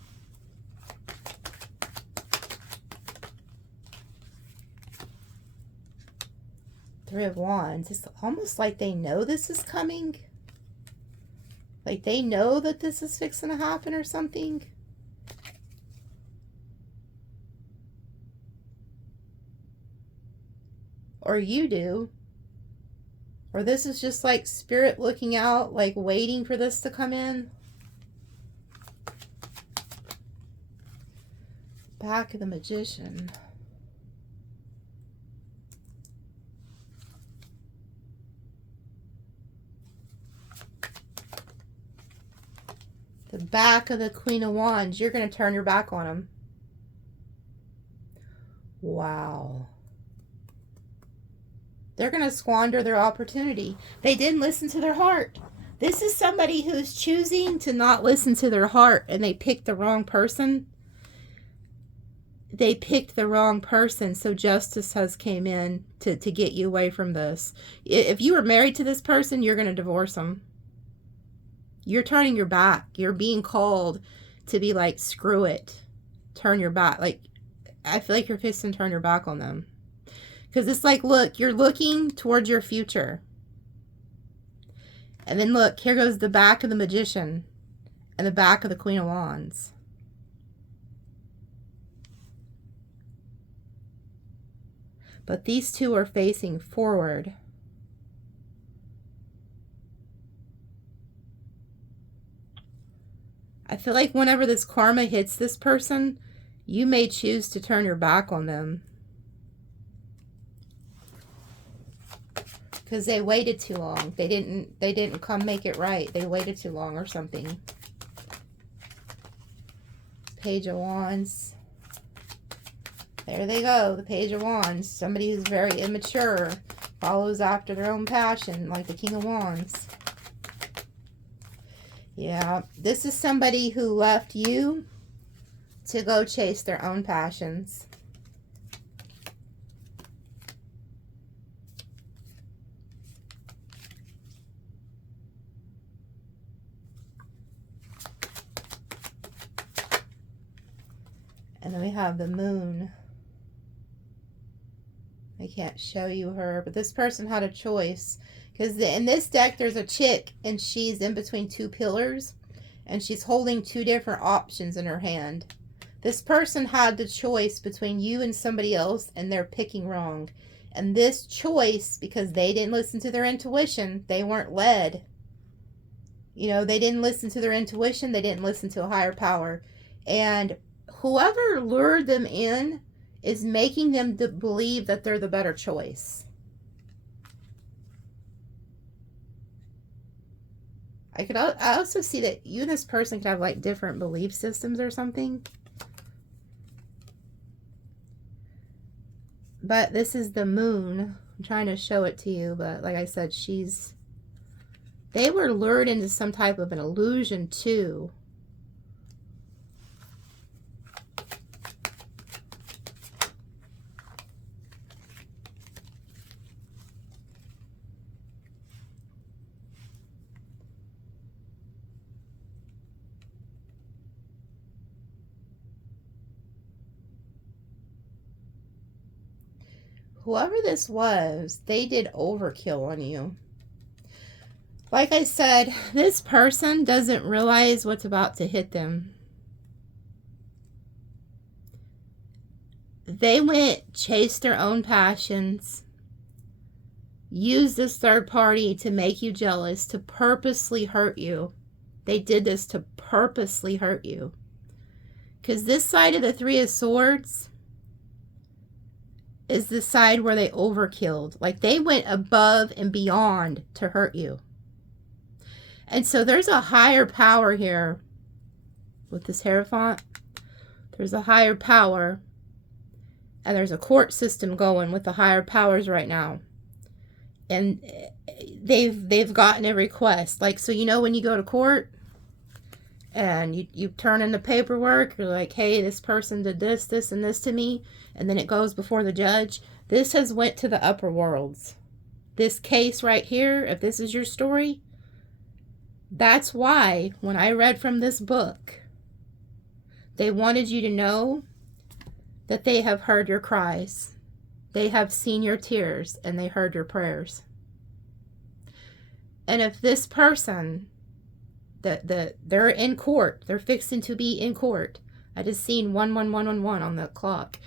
Three of Wands. It's almost like they know this is coming. Like they know that this is fixing to happen or something. Or you do. Or this is just like Spirit looking out, like waiting for this to come in. Back of the Magician. The back of the Queen of Wands. You're going to turn your back on them. Wow. They're going to squander their opportunity. They didn't listen to their heart. This is somebody who's choosing to not listen to their heart, and they picked the wrong person. They picked the wrong person, so justice has came in to get you away from this. If you were married to this person, you're going to divorce them. You're turning your back. You're being called to be like, screw it. Turn your back. Like, I feel like you're fixing to turn your back on them. Because it's like, look, you're looking towards your future. And then look, here goes the back of the Magician and the back of the Queen of Wands. But these two are facing forward. I feel like whenever this karma hits this person, you may choose to turn your back on them. Because they waited too long. They didn't come make it right. They waited too long or something. Page of Wands. There they go, the Page of Wands. Somebody who's very immature, follows after their own passion, like the King of Wands. Yeah, this is somebody who left you to go chase their own passions. And then we have the Moon. I can't show you her, but this person had a choice. Because in this deck, there's a chick, and she's in between two pillars, and she's holding two different options in her hand. This person had the choice between you and somebody else, and they're picking wrong. And this choice, because they didn't listen to their intuition, they weren't led. You know, they didn't listen to their intuition, they didn't listen to a higher power. And whoever lured them in is making them believe that they're the better choice. I also see that you and this person could have like different belief systems or something. But this is the Moon. I'm trying to show it to you, but like I said, they were lured into some type of an illusion too. whoever this was, they did overkill on you. Like I said, this person doesn't realize what's about to hit them. They chased their own passions, used this third party to make you jealous, to purposely hurt you. They did this to purposely hurt you. Because this side of the Three of Swords is the side where they overkilled. Like, they went above and beyond to hurt you. And so there's a higher power here with this Hierophant. There's a higher power. And there's a court system going with the higher powers right now. And they've gotten a request. Like, so you know when you go to court and you turn in the paperwork, you're like, hey, this person did this, this, and this to me. And then it goes before the judge. This has went to the upper worlds. This case right here, if this is your story, that's why when I read from this book, they wanted you to know that they have heard your cries. They have seen your tears and they heard your prayers. And if this person, they're in court, they're fixing to be in court. I just seen 11111 on the clock.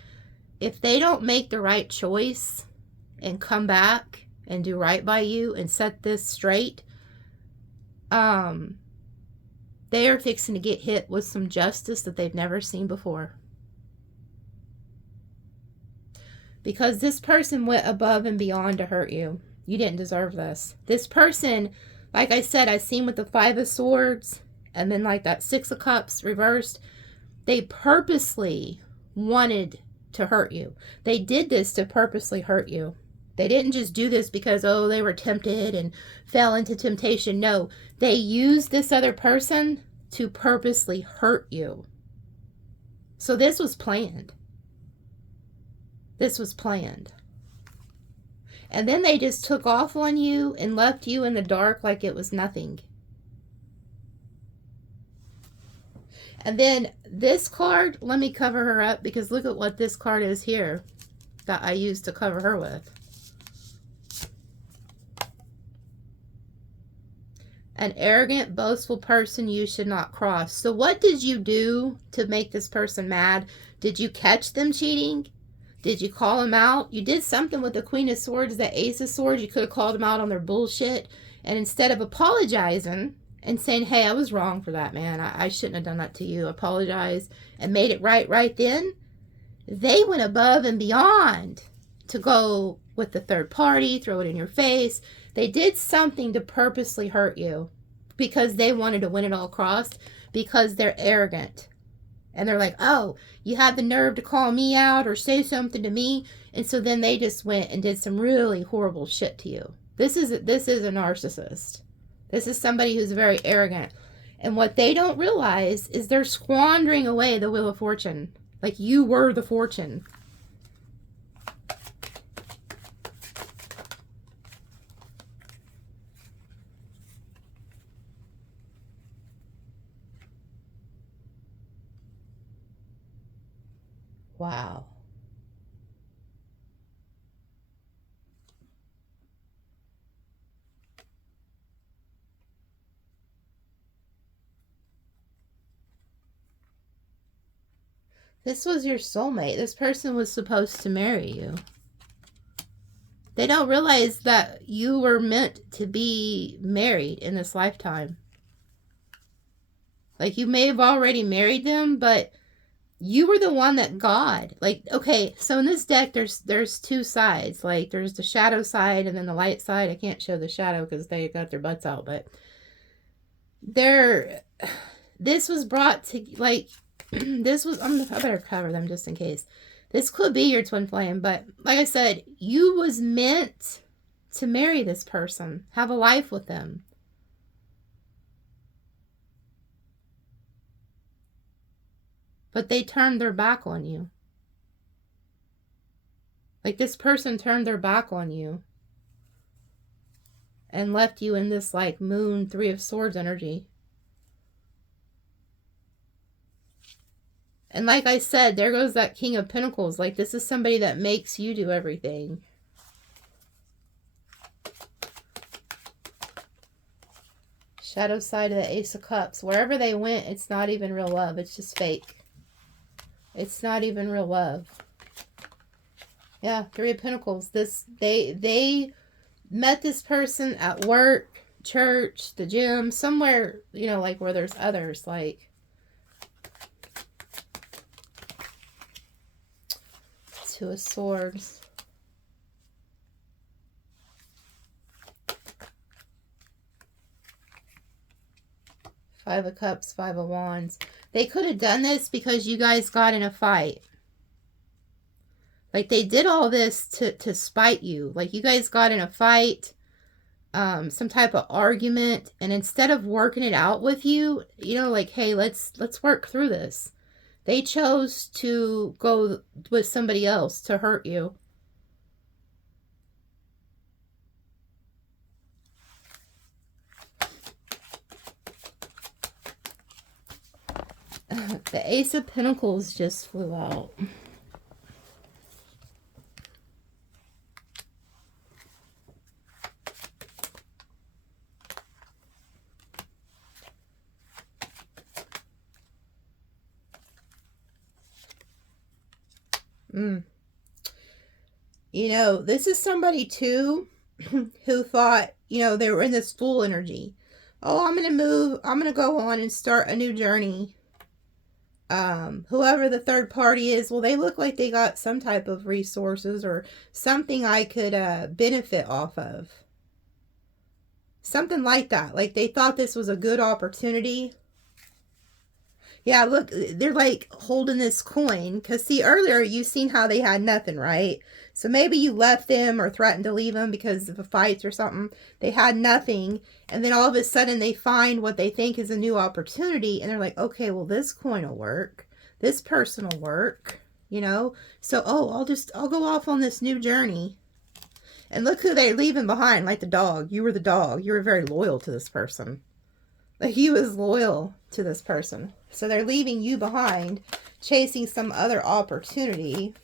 If they don't make the right choice and come back and do right by you and set this straight, they are fixing to get hit with some justice that they've never seen before. Because this person went above and beyond to hurt you. You didn't deserve this. This person, like I said, I seen with the Five of Swords and then like that Six of Cups reversed. They purposely wanted to hurt you. They did this to purposely hurt you. They didn't just do this because, oh, they were tempted and fell into temptation. No, they used this other person to purposely hurt you. So this was planned. This was planned. And then they just took off on you and left you in the dark like it was nothing. And then this card, let me cover her up because look at what this card is here that I used to cover her with. An arrogant, boastful person you should not cross. So what did you do to make this person mad? Did you catch them cheating? Did you call them out? You did something with the Queen of Swords, the Ace of Swords. You could have called them out on their bullshit. And instead of apologizing and saying, hey, I was wrong for that, man. I shouldn't have done that to you. Apologize and made it right then. They went above and beyond to go with the third party, throw it in your face. They did something to purposely hurt you because they wanted to win it all across, because they're arrogant. And they're like, oh, you have the nerve to call me out or say something to me. And so then they just went and did some really horrible shit to you. This is a narcissist. This is somebody who's very arrogant. And what they don't realize is they're squandering away the Wheel of Fortune. Like you were the fortune. Wow. This was your soulmate. This person was supposed to marry you. They don't realize that you were meant to be married in this lifetime. Like you may have already married them, but you were the one that God, like, okay, so in this deck, there's two sides. Like, there's the shadow side and then the light side. I can't show the shadow because they got their butts out, but this was brought to, like, this was, I better cover them just in case. This could be your twin flame, but like I said, you was meant to marry this person, have a life with them. But they turned their back on you. Like this person turned their back on you. And left you in this like moon, Three of Swords energy. And like I said, there goes that King of Pentacles. Like, this is somebody that makes you do everything. Shadow side of the Ace of Cups. Wherever they went, it's not even real love. It's just fake. It's not even real love. Yeah, Three of Pentacles. They met this person at work, church, the gym, somewhere, you know, like where there's others, like. Two of Swords. Five of Cups, Five of Wands. They could have done this because you guys got in a fight. Like, they did all this to spite you. Like, you guys got in a fight, some type of argument, and instead of working it out with you, you know, like, hey, let's work through this. They chose to go with somebody else to hurt you. The Ace of Pentacles just flew out. You know, this is somebody too who thought, you know, they were in this Fool energy. Oh, I'm going to move. I'm going to go on and start a new journey. Whoever the third party is, well, they look like they got some type of resources or something I could benefit off of. Something like that. Like, they thought this was a good opportunity. Yeah, look, they're like holding this coin. Because, see, earlier you seen how they had nothing, right? So maybe you left them or threatened to leave them because of a fight or something. They had nothing. And then all of a sudden they find what they think is a new opportunity. And they're like, okay, well, this coin will work. This person will work, you know? So, oh, I'll go off on this new journey. And look who they're leaving behind, like the dog. You were the dog. You were very loyal to this person. Like, he was loyal to this person. So they're leaving you behind, chasing some other opportunity.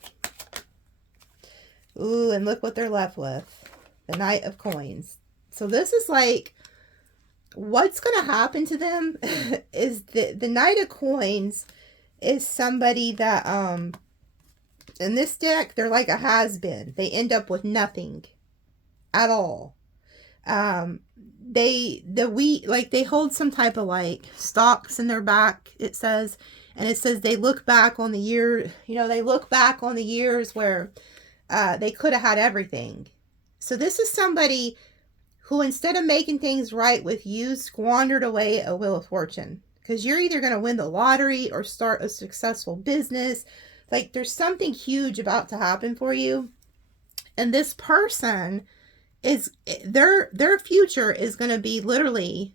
Ooh, and look what they're left with. The Knight of Coins. So this is like, what's going to happen to them is the Knight of Coins is somebody that, in this deck, they're like a has-been. They end up with nothing at all. They hold some type of like stocks in their back, it says, and it says they look back on the year, you know, they look back on the years where they could have had everything. So this is somebody who, instead of making things right with you, squandered away a Wheel of Fortune, because you're either going to win the lottery or start a successful business. Like, there's something huge about to happen for you, and this person is, their future is going to be literally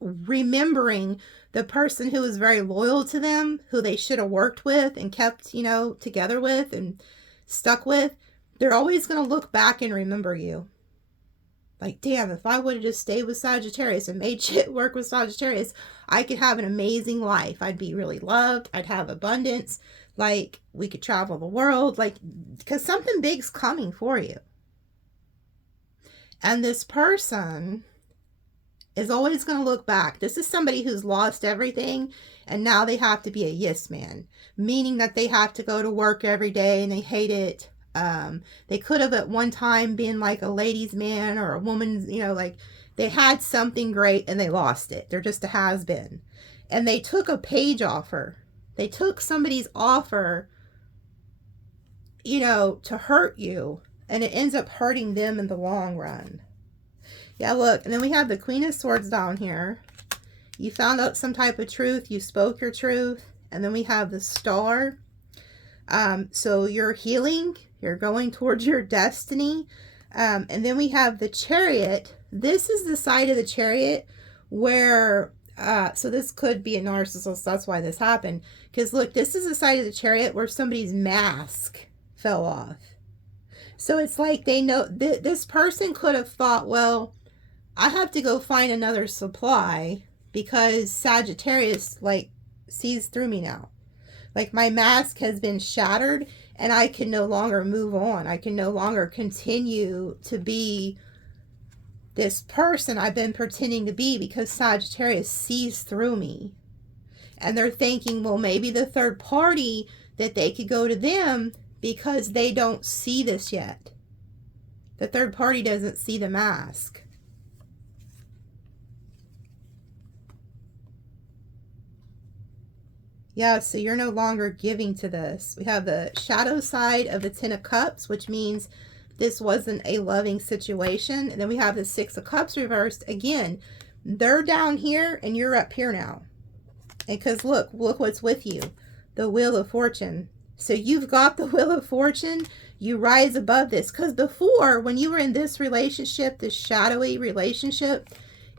remembering the person who was very loyal to them, who they should have worked with and kept, you know, together with and stuck with. They're always going to look back and remember you. Like, damn, if I would have just stayed with Sagittarius and made shit work with Sagittarius, I could have an amazing life. I'd be really loved. I'd have abundance. Like, we could travel the world. Like, because something big's coming for you. And this person is always going to look back. This is somebody who's lost everything, and now they have to be a yes man, meaning that they have to go to work every day and they hate it. They could have at one time been like a ladies' man or a woman's, you know, like they had something great and they lost it. They're just a has-been. And they took a page offer. They took somebody's offer, you know, to hurt you. And it ends up hurting them in the long run. Yeah, look. And then we have the Queen of Swords down here. You found out some type of truth. You spoke your truth. And then we have the Star. So you're healing. You're going towards your destiny. And then we have the Chariot. This is the side of the Chariot where... so this could be a narcissist. That's why this happened. Because look, this is the side of the Chariot where somebody's mask fell off. So it's like they know this person could have thought, well, I have to go find another supply because Sagittarius like sees through me now. Like my mask has been shattered and I can no longer move on. I can no longer continue to be this person I've been pretending to be, because Sagittarius sees through me. And they're thinking, well, maybe the third party, that they could go to them because they don't see this yet. The third party doesn't see the mask. Yeah, so you're no longer giving to this. We have the shadow side of the Ten of Cups, which means this wasn't a loving situation. And then we have the Six of Cups reversed. Again, they're down here and you're up here now. And because look what's with you. The Wheel of Fortune. So you've got the Wheel of Fortune. You rise above this. Because before, when you were in this relationship, this shadowy relationship,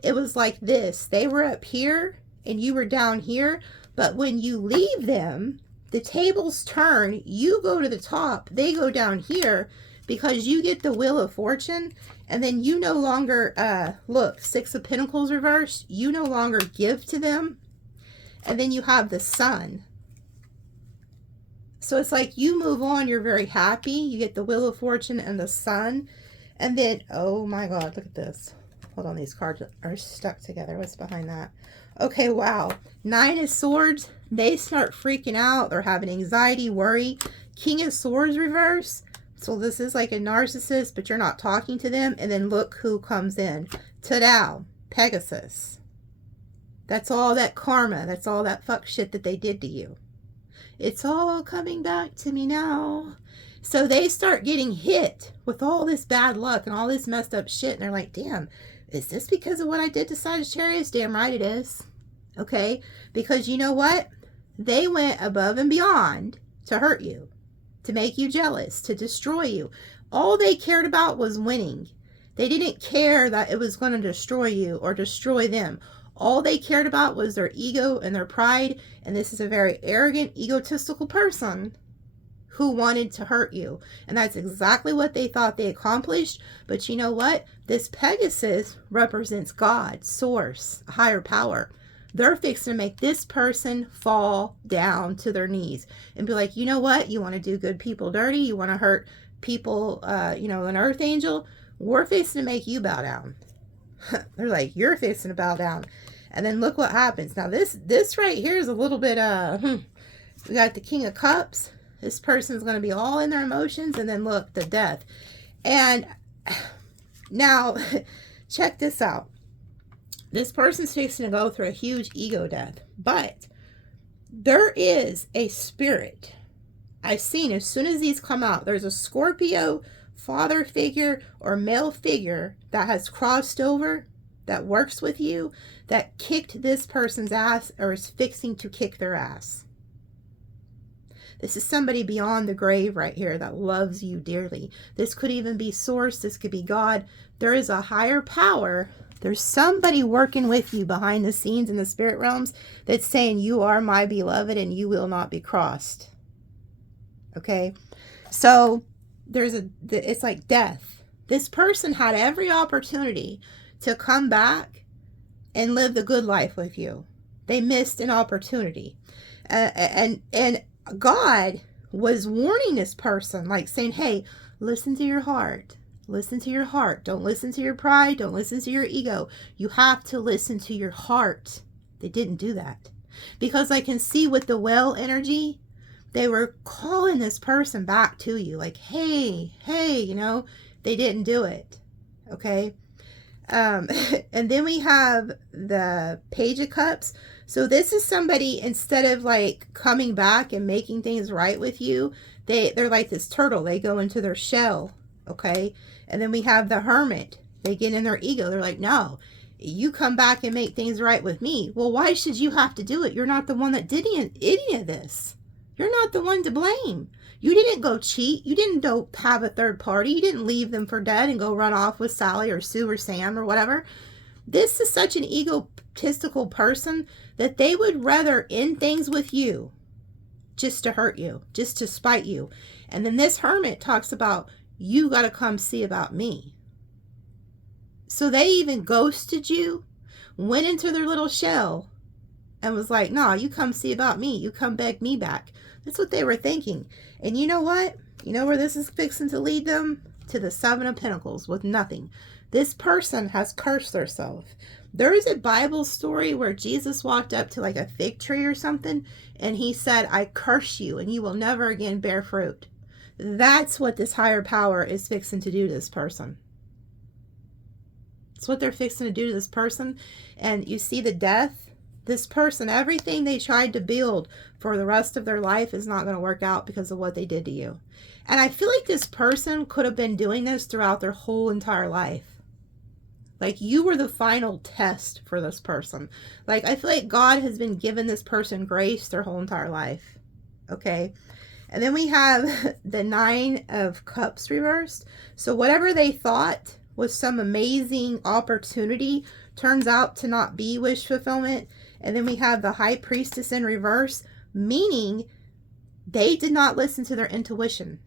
it was like this. They were up here and you were down here. But when you leave them, the tables turn. You go to the top. They go down here because you get the Wheel of Fortune. And then you no longer, look, Six of Pentacles reversed. You no longer give to them. And then you have the Sun. So it's like you move on. You're very happy. You get the Wheel of Fortune and the Sun. And then, oh my God, look at this. Hold on, these cards are stuck together. What's behind that? Okay, wow. Nine of Swords. They start freaking out. They're having anxiety, worry. King of Swords reverse. So this is like a narcissist, but you're not talking to them. And then look who comes in. Ta-da! Pegasus. That's all that karma. That's all that fuck shit that they did to you. It's all coming back to me now. So they start getting hit with all this bad luck and all this messed up shit. And they're like, damn, is this because of what I did to Sagittarius? Damn right it is. Okay? Because you know what? They went above and beyond to hurt you, to make you jealous, to destroy you. All they cared about was winning. They didn't care that it was going to destroy you or destroy them. All they cared about was their ego and their pride. And this is a very arrogant, egotistical person who wanted to hurt you. And that's exactly what they thought they accomplished. But you know what? This Pegasus represents God, source, higher power. They're fixing to make this person fall down to their knees and be like, you know what? You want to do good people dirty? You want to hurt people, you know, an earth angel? We're fixing to make you bow down. They're like, you're fixing to bow down. And then look what happens. Now this right here is a little bit, we got the King of Cups. This person's going to be all in their emotions. And then look, the Death. And now, check this out. This person's fixing to go through a huge ego death. But there is a spirit. I've seen as soon as these come out, there's a Scorpio father figure or male figure that has crossed over, that works with you, that kicked this person's ass or is fixing to kick their ass. This is somebody beyond the grave right here that loves you dearly. This could even be Source. This could be God. There is a higher power. There's somebody working with you behind the scenes in the spirit realms that's saying, you are my beloved and you will not be crossed. Okay? So it's like death. This person had every opportunity to come back and live the good life with you. They missed an opportunity. And God was warning this person, like saying, hey, listen to your heart. Listen to your heart. Don't listen to your pride. Don't listen to your ego. You have to listen to your heart. They didn't do that. Because I can see with the well energy, they were calling this person back to you. Like, hey, you know, they didn't do it. Okay. And then we have the Page of Cups. So this is somebody, instead of like coming back and making things right with you, they're like this turtle. They go into their shell. Okay. And then we have the Hermit. They get in their ego. They're like, no, you come back and make things right with me. Well, why should you have to do it? You're not the one that did any of this. You're not the one to blame. You didn't go cheat. You didn't go have a third party. You didn't leave them for dead and go run off with Sally or Sue or Sam or whatever. This is such an egotistical person that they would rather end things with you just to hurt you, just to spite you. And then this Hermit talks about, you got to come see about me. So they even ghosted you, went into their little shell and was like, no, you come see about me. You come beg me back. That's what they were thinking. And you know what? You know where this is fixing to lead them? To the Seven of Pentacles with nothing. This person has cursed themselves. There is a Bible story where Jesus walked up to like a fig tree or something, and he said, I curse you, and you will never again bear fruit. That's what this higher power is fixing to do to this person. It's what they're fixing to do to this person. And you see the death. This person, everything they tried to build for the rest of their life is not going to work out because of what they did to you. And I feel like this person could have been doing this throughout their whole entire life. Like, you were the final test for this person. Like, I feel like God has been giving this person grace their whole entire life. Okay. And then we have the Nine of Cups reversed. So whatever they thought was some amazing opportunity turns out to not be wish fulfillment. And then we have the High Priestess in reverse, meaning they did not listen to their intuition.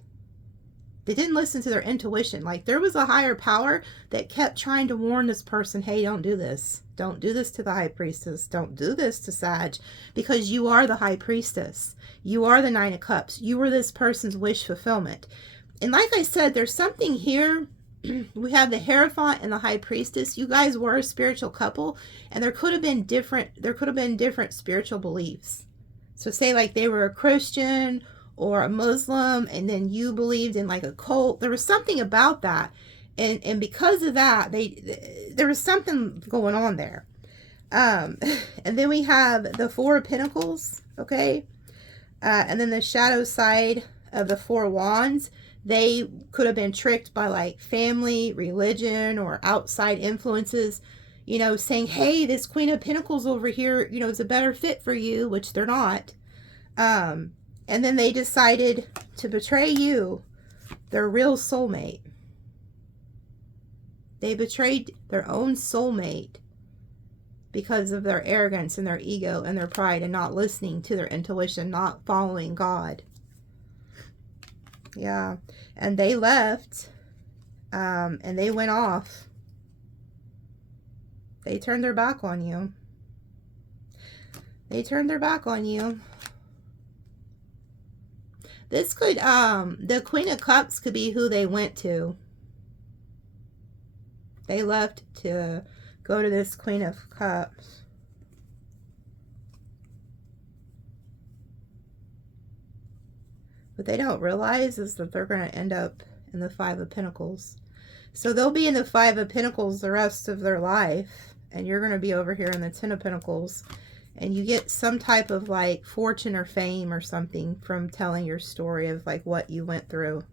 They didn't listen to their intuition. Like, there was a higher power that kept trying to warn this person, hey, don't do this. Don't do this to the High Priestess. Don't do this to Sag, because you are the High Priestess. You are the Nine of Cups. You were this person's wish fulfillment. And like I said, there's something here. We have the Hierophant and the High Priestess. You guys were a spiritual couple, and there could have been different spiritual beliefs. So say like they were a Christian or a Muslim, and then you believed in like a cult. There was something about that, and because of that, there was something going on there. And then we have the Four of Pentacles, okay, and then the shadow side of the Four of Wands. They could have been tricked by like family, religion, or outside influences, you know, saying, hey, this Queen of Pentacles over here, you know, is a better fit for you, which they're not. And then they decided to betray you, their real soulmate. They betrayed their own soulmate because of their arrogance and their ego and their pride and not listening to their intuition, not following God. Yeah, and they left, and they went off. They turned their back on you. They turned their back on you. This could, the Queen of Cups could be who they went to. They left to go to this Queen of Cups. What they don't realize is that they're going to end up in the Five of Pentacles. So they'll be in the Five of Pentacles the rest of their life. And you're going to be over here in the Ten of Pentacles. And you get some type of like fortune or fame or something from telling your story of like what you went through.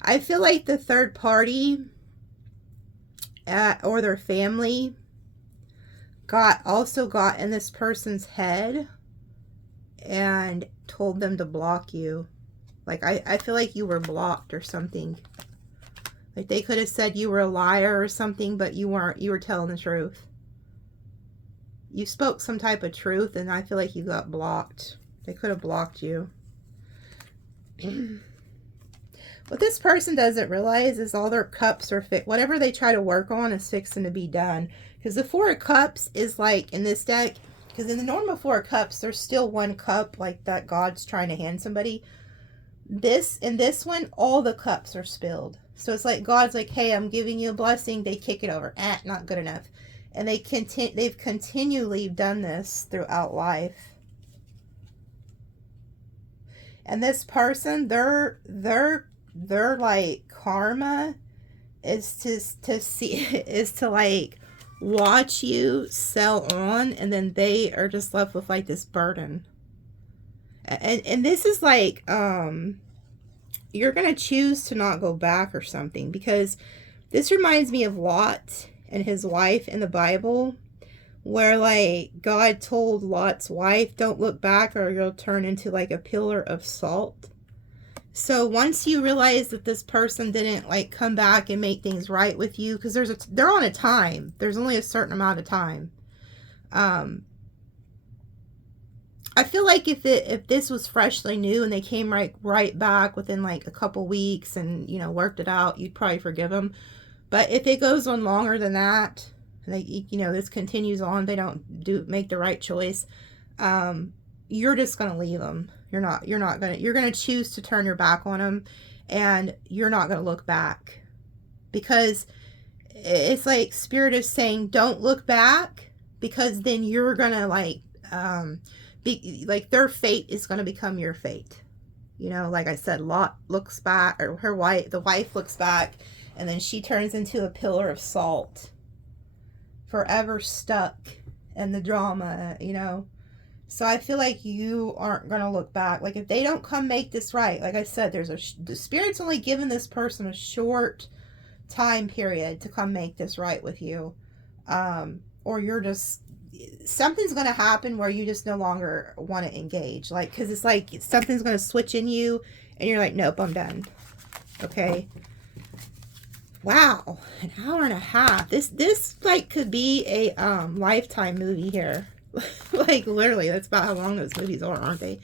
I feel like the third party or their family also got in this person's head and told them to block you. Like, I feel like you were blocked or something. Like, they could have said you were a liar or something, but you weren't. You were telling the truth. You spoke some type of truth, and I feel like you got blocked. They could have blocked you. What this person doesn't realize is all their cups are fixed. Whatever they try to work on is fixing to be done. Because the Four of Cups is like, in this deck, because in the normal Four of Cups, there's still one cup like that God's trying to hand somebody. In this one, all the cups are spilled. So it's like God's like, hey, I'm giving you a blessing. They kick it over. Not good enough. And they've continually done this throughout life. And this person, their like karma is to like watch you sell on, and then they are just left with like this burden. And this is like you're gonna choose to not go back or something, because this reminds me of Lot and his wife in the Bible, where like God told Lot's wife, don't look back or you'll turn into like a pillar of salt. So once you realize that this person didn't like come back and make things right with you, because they're on a time. There's only a certain amount of time. I feel like if this was freshly new and they came right back within like a couple weeks and, you know, worked it out, you'd probably forgive them. But if it goes on longer than that, and they, you know, this continues on, they don't make the right choice, you're just going to leave them. You're going to choose to turn your back on them, and you're not going to look back, because it's like Spirit is saying, don't look back, because then you're going to be like, their fate is going to become your fate. You know, like I said, Lot looks back, or the wife looks back, and then she turns into a pillar of salt, forever stuck in the drama, you know. So I feel like you aren't going to look back. Like, if they don't come make this right, like I said, the Spirit's only given this person a short time period to come make this right with you. Or you're just, something's going to happen where you just no longer want to engage. Like, because it's like something's going to switch in you, and you're like, nope, I'm done. Okay. Wow. An hour and a half. This like could be a Lifetime movie here. Like, literally, that's about how long those movies are, aren't they?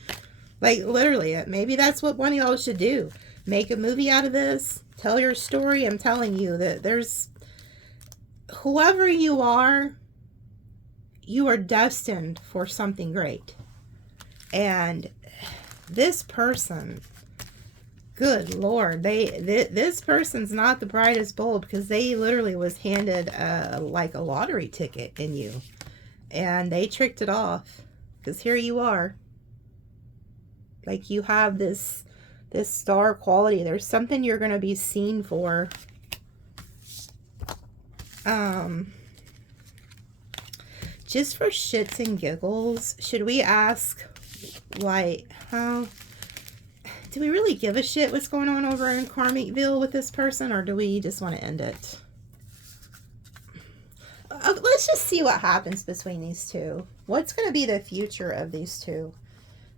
Like, literally, maybe that's what one of y'all should do. Make a movie out of this. Tell your story. I'm telling you that there's, whoever you are destined for something great. And this person, good Lord, this person's not the brightest bulb, because they literally was handed like a lottery ticket in you. And they tricked it off, because here you are. Like, you have this star quality. There's something you're going to be seen for. Just for shits and giggles, should we ask, like, do we really give a shit what's going on over in Karmicville with this person, or do we just want to end it? Let's just see what happens between these two. What's going to be the future of these two?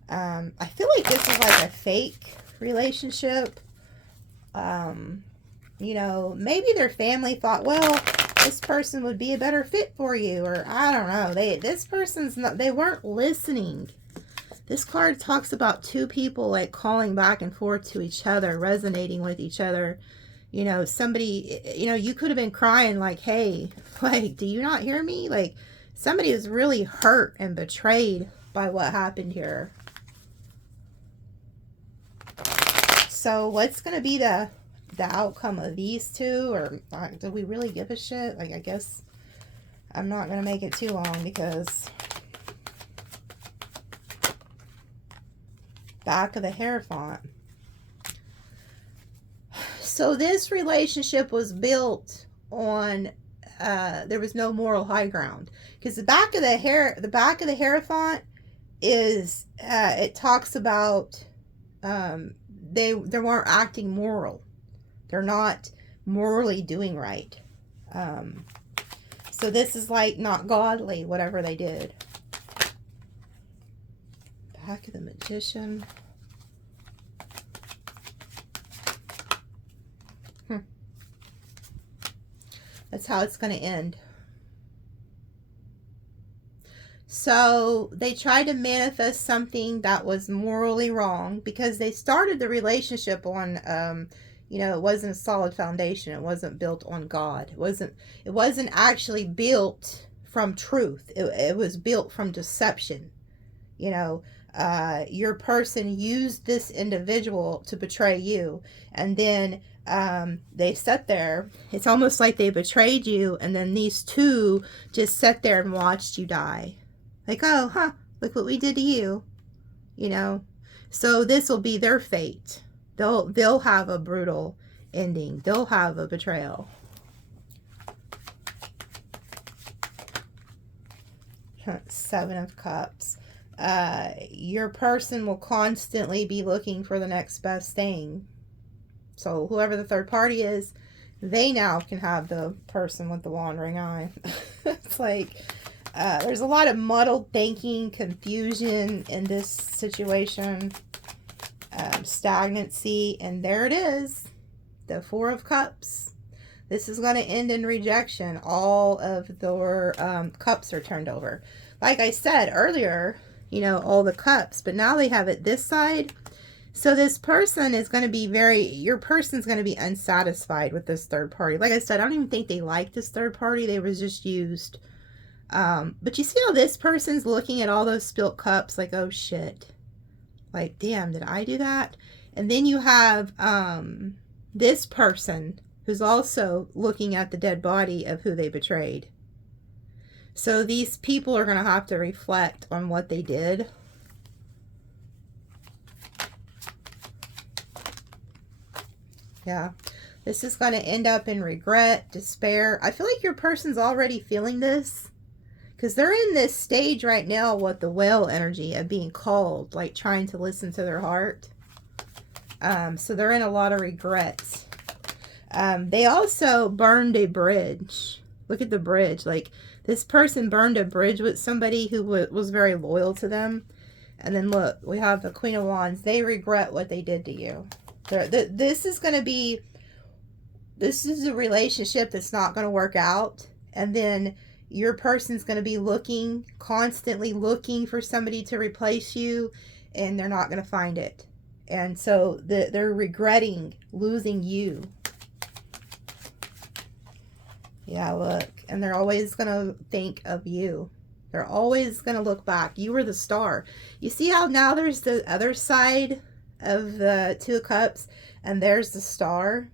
I feel like this is like a fake relationship. You know, maybe their family thought, well, this person would be a better fit for you, or I don't know. They weren't listening. This card talks about two people like calling back and forth to each other, resonating with each other. You know, somebody, you know, you could have been crying like, hey, like, do you not hear me? Like, somebody is really hurt and betrayed by what happened here. So what's going to be the outcome of these two? Or do we really give a shit? Like, I guess I'm not going to make it too long, because back of the Hierophant. So this relationship was built on, there was no moral high ground, because the back of the Hierophant is, it talks about, they weren't acting moral. They're not morally doing right. So this is like not godly, whatever they did. Back of the Magician. That's how it's going to end. So they tried to manifest something that was morally wrong, because they started the relationship on, you know, it wasn't a solid foundation. It wasn't built on God. It wasn't actually built from truth. It was built from deception. You know, your person used this individual to betray you, and then they sat there. It's almost like they betrayed you, and then these two just sat there and watched you die. Like, oh, huh, look what we did to you. You know, so this will be their fate. They'll have a brutal ending. They'll have a betrayal. Seven of Cups. Your person will constantly be looking for the next best thing. So whoever the third party is, they now can have the person with the wandering eye. It's like, there's a lot of muddled thinking, confusion in this situation, stagnancy, and there it is, the Four of Cups. This is going to end in rejection. All of their cups are turned over. Like I said earlier, you know, all the cups, but now they have it this side. So this person is going to be your person's going to be unsatisfied with this third party. Like I said, I don't even think they like this third party. They was just used. But you see how this person's looking at all those spilt cups like, oh shit. Like, damn, did I do that? And then you have this person who's also looking at the dead body of who they betrayed. So these people are going to have to reflect on what they did. Yeah. This is going to end up in regret, despair. I feel like your person's already feeling this. Because they're in this stage right now with the whale energy of being called. Like trying to listen to their heart. So they're in a lot of regrets. They also burned a bridge. Look at the bridge. Like, this person burned a bridge with somebody who was very loyal to them. And then look, we have the Queen of Wands. They regret what they did to you. This is going to be... This is a relationship that's not going to work out. And then your person's going to be looking, constantly looking for somebody to replace you. And they're not going to find it. And so they're regretting losing you. Yeah, look. And they're always going to think of you. They're always going to look back. You were the star. You see how now there's the other side of the Two of Cups, and there's the star?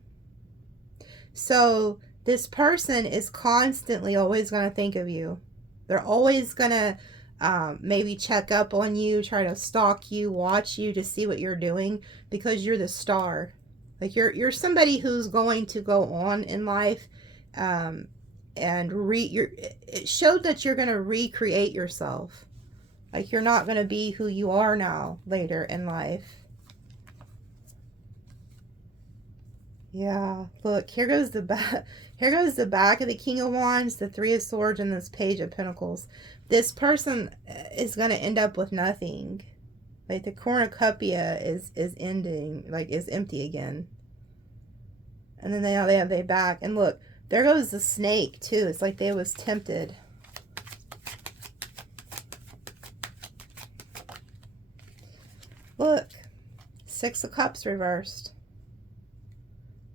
So this person is constantly always going to think of you. They're always going to maybe check up on you, try to stalk you, watch you to see what you're doing, because you're the star. Like, you're somebody who's going to go on in life, and it showed that you're going to recreate yourself. Like, you're not going to be who you are now later in life. Yeah, look, here goes the back. Here goes the back of the King of Wands, the Three of Swords, and this Page of Pentacles. This person is going to end up with nothing. Like, the cornucopia is ending, like, is empty again. And then they have their back. And look, there goes the snake, too. It's like they was tempted. Look, Six of Cups reversed.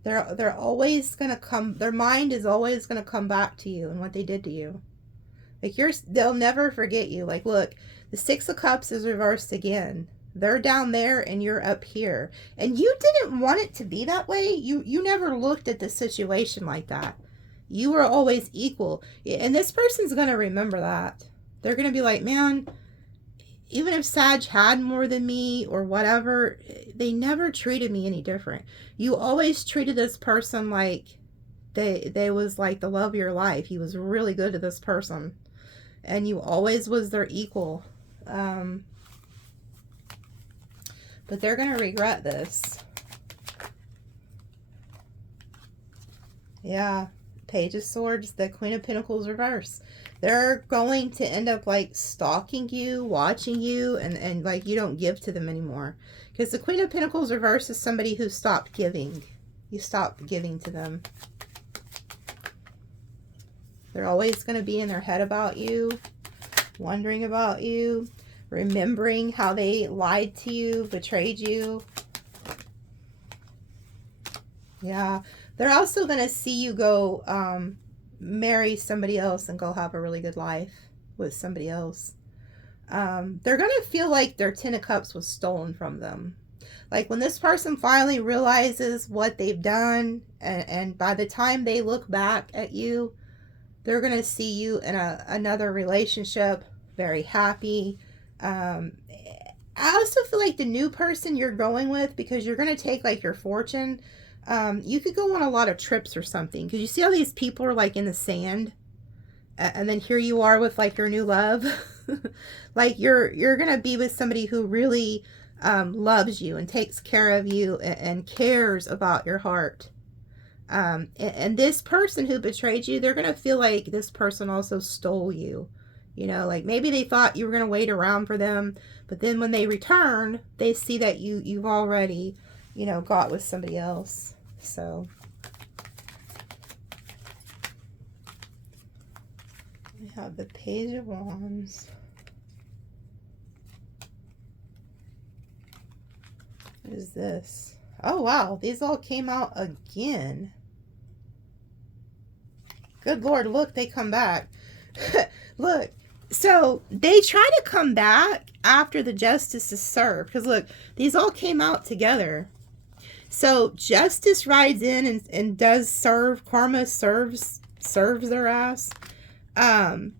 They're always going to come, their mind is always going to come back to you and what they did to you. Like, they'll never forget you. Like, look, the Six of Cups is reversed again. They're down there and you're up here. And you didn't want it to be that way. You never looked at the situation like that. You were always equal. And this person's going to remember that. They're going to be like, man, even if Sag had more than me or whatever, they never treated me any different. You always treated this person like they was like the love of your life. You was really good to this person. And you always was their equal. But they're going to regret this. Yeah. Page of Swords, the Queen of Pentacles reverse. They're going to end up like stalking you, watching you, and like you don't give to them anymore. Because the Queen of Pentacles reverse is somebody who stopped giving. You stopped giving to them. They're always going to be in their head about you, wondering about you, remembering how they lied to you, betrayed you. Yeah. They're also going to see you go marry somebody else and go have a really good life with somebody else. They're going to feel like their Ten of Cups was stolen from them. Like, when this person finally realizes what they've done, and by the time they look back at you, they're going to see you in another relationship, very happy. I also feel like the new person you're going with, because you're going to take like your fortune, you could go on a lot of trips or something. Because you see how these people are like in the sand, and then here you are with like your new love. Like, you're gonna be with somebody who really loves you and takes care of you and cares about your heart. And this person who betrayed you, they're gonna feel like this person also stole you. You know, like maybe they thought you were gonna wait around for them, but then when they return, they see that you've already, you know, got with somebody else. So we have the Page of Wands. What is this? Oh, wow. These all came out again. Good Lord, look, they come back. Look, so they try to come back after the justice is served. Because look, these all came out together. So justice rides in and does serve. Karma serves their ass. And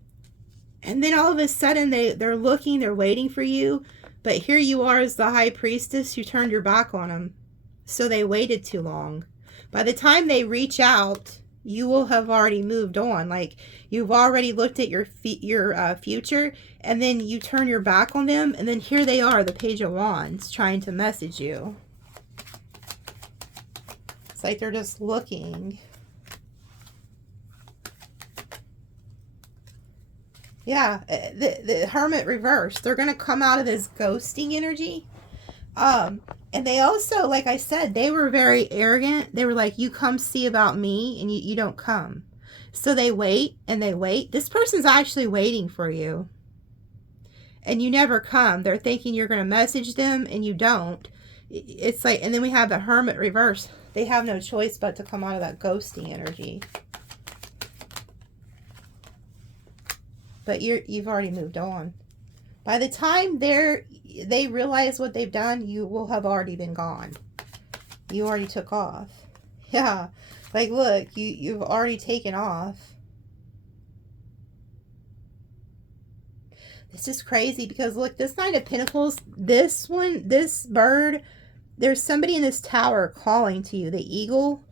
then all of a sudden they're looking, they're waiting for you. But here you are as the high priestess. You turned your back on them. So they waited too long. By the time they reach out, you will have already moved on. Like, you've already looked at your future, and then you turn your back on them, and then here they are, the Page of Wands, trying to message you. It's like they're just looking. Yeah, the Hermit reverse. They're going to come out of this ghosting energy. And they also, like I said, they were very arrogant. They were like, you come see about me, and you don't come. So they wait, and they wait. This person's actually waiting for you. And you never come. They're thinking you're going to message them, and you don't. It's like, and then we have the Hermit reverse. They have no choice but to come out of that ghosting energy. But you've already moved on. By the time they realize what they've done, you will have already been gone. You already took off. Yeah. Like, look, you've already taken off. This is crazy because, look, this Knight of Pentacles, this bird, there's somebody in this tower calling to you. The eagle,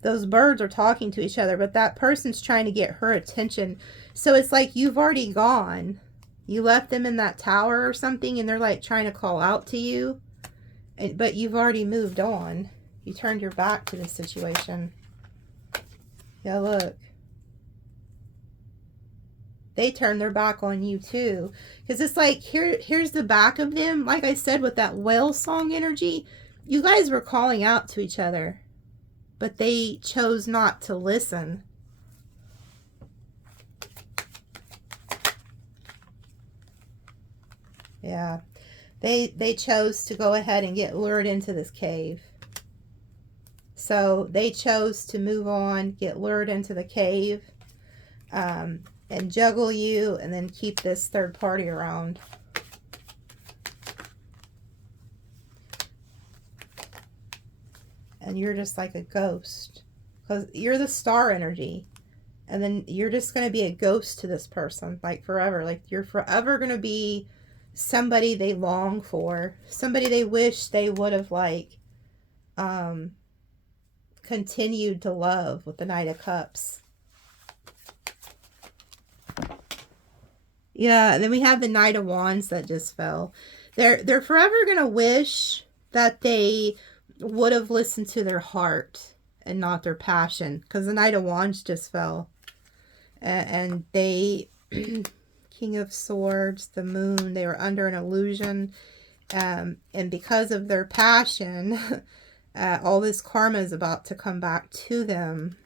those birds are talking to each other, but that person's trying to get her attention. So it's like you've already gone. You left them in that tower or something, and they're like trying to call out to you. But you've already moved on. You turned your back to this situation. Yeah, look. They turned their back on you too. Because it's like, here's the back of them. Like I said, with that whale song energy, you guys were calling out to each other. But they chose not to listen. Yeah, they chose to go ahead and get lured into this cave. So they chose to move on, get lured into the cave, and juggle you, and then keep this third party around. And you're just like a ghost. Because you're the star energy. And then you're just going to be a ghost to this person, like forever. Like, you're forever going to be somebody they long for, somebody they wish they would have like continued to love with the Knight of Cups. Yeah, and then we have the Knight of Wands that just fell. They're forever gonna wish that they would have listened to their heart and not their passion, because the Knight of Wands just fell, and they King of Swords, the Moon, they were under an illusion, and because of their passion, all this karma is about to come back to them.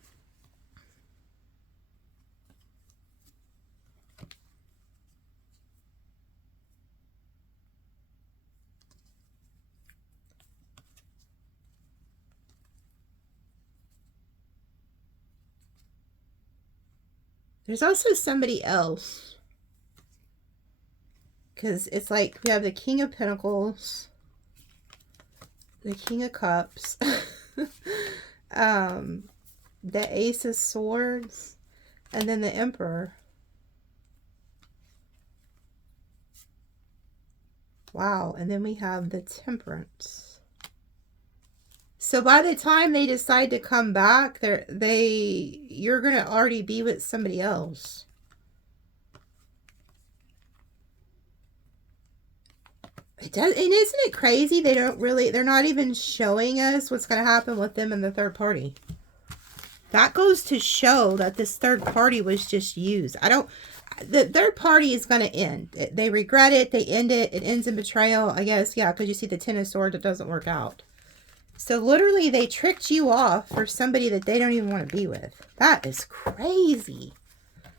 There's also somebody else. Because it's like we have the King of Pentacles, the King of Cups, the Ace of Swords, and then the Emperor. Wow, and then we have the Temperance. So by the time they decide to come back, you're going to already be with somebody else. It does, and isn't it crazy? They're not even showing us what's going to happen with them and the third party. That goes to show that this third party was just used. The third party is going to end. They regret it. They end it. It ends in betrayal, I guess. Yeah, because you see the Ten of Swords, it doesn't work out. So literally, they tricked you off for somebody that they don't even want to be with. That is crazy.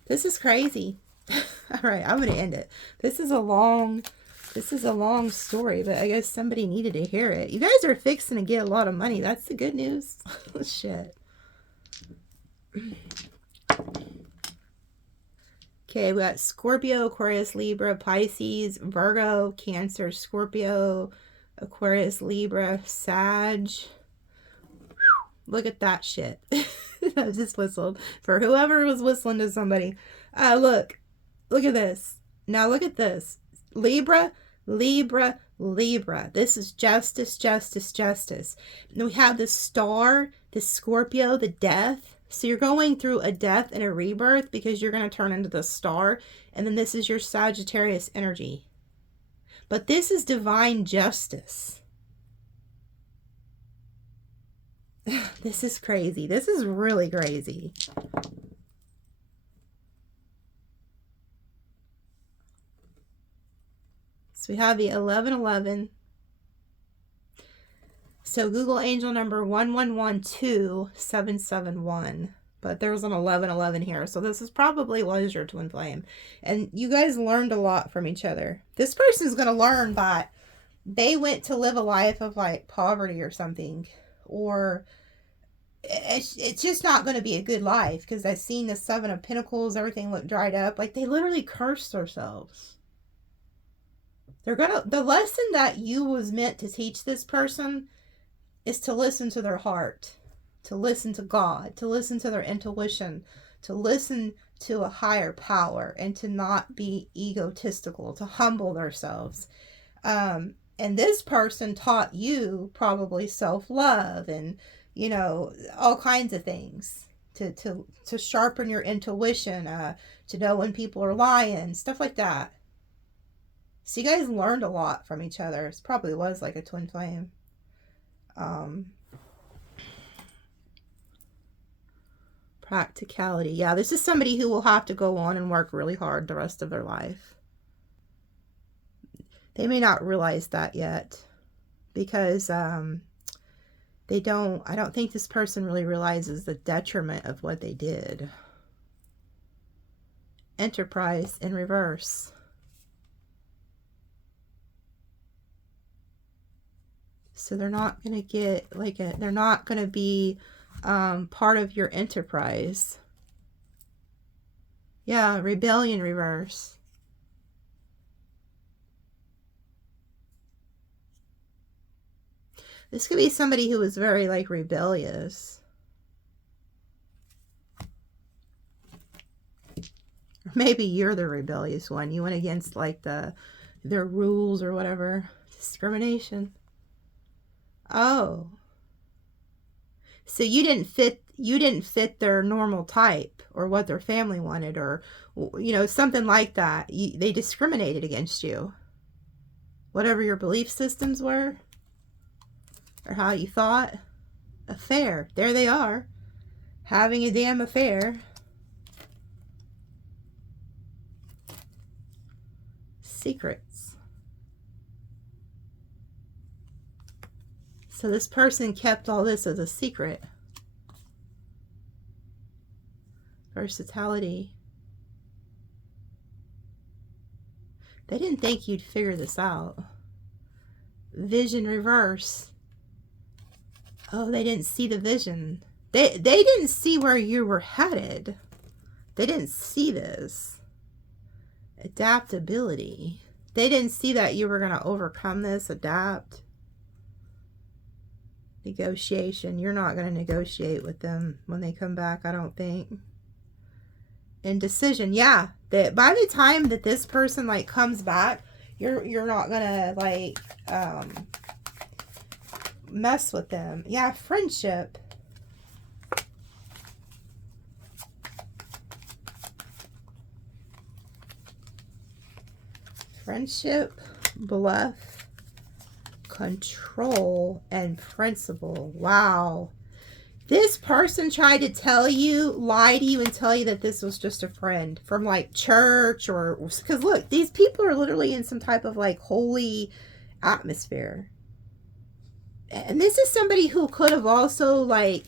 This is crazy. All right, I'm going to end it. This is a long story, but I guess somebody needed to hear it. You guys are fixing to get a lot of money. That's the good news. Shit. Okay, we got Scorpio, Aquarius, Libra, Pisces, Virgo, Cancer, Scorpio, Aquarius, Libra, Sag. Look at that shit. I just whistled for whoever was whistling to somebody. Look at this. Now look at this. Libra, Libra, Libra. This is justice, justice, justice. And we have the star, the Scorpio, the death. So you're going through a death and a rebirth because you're going to turn into the star. And then this is your Sagittarius energy. But this is divine justice. This is crazy. This is really crazy. So we have the 1111. So Google angel number 1112-771. But there was an 1111 here. So this is probably was your twin flame. And you guys learned a lot from each other. This person is going to learn that they went to live a life of like poverty or something. Or it's just not going to be a good life. Because I've seen the 7 of Pentacles. Everything looked dried up. Like they literally cursed themselves. The lesson that you was meant to teach this person is to listen to their heart, to listen to God, to listen to their intuition, to listen to a higher power, and to not be egotistical, to humble themselves. And this person taught you probably self-love and, you know, all kinds of things to sharpen your intuition, to know when people are lying, stuff like that. So you guys learned a lot from each other. It probably was like a twin flame. Practicality. Yeah, this is somebody who will have to go on and work really hard the rest of their life. They may not realize that yet because I don't think this person really realizes the detriment of what they did. Enterprise in reverse. So they're not going to get they're not going to be part of your enterprise. Yeah, rebellion reverse. This could be somebody who was very like rebellious. Or maybe you're the rebellious one. You went against like their rules or whatever. Discrimination. Oh. So you didn't fit their normal type or what their family wanted, or you know, something like that. They discriminated against you. Whatever your belief systems were or how you thought. Affair. There they are. Having a damn affair. Secrets. So this person kept all this as a secret. Versatility. They didn't think you'd figure this out. Vision reverse. Oh, they didn't see the vision. They didn't see where you were headed. They didn't see this. Adaptability. They didn't see that you were going to overcome this, adapt. Negotiation. You're not going to negotiate with them when they come back, I don't think. Indecision. Yeah. That by the time that this person like comes back, you're not going to like mess with them. Yeah, friendship. Friendship, bluff, control, and principle. Wow. This person tried to lie to you and tell you that this was just a friend from like church or, because look, these people are literally in some type of like holy atmosphere. And this is somebody who could have also like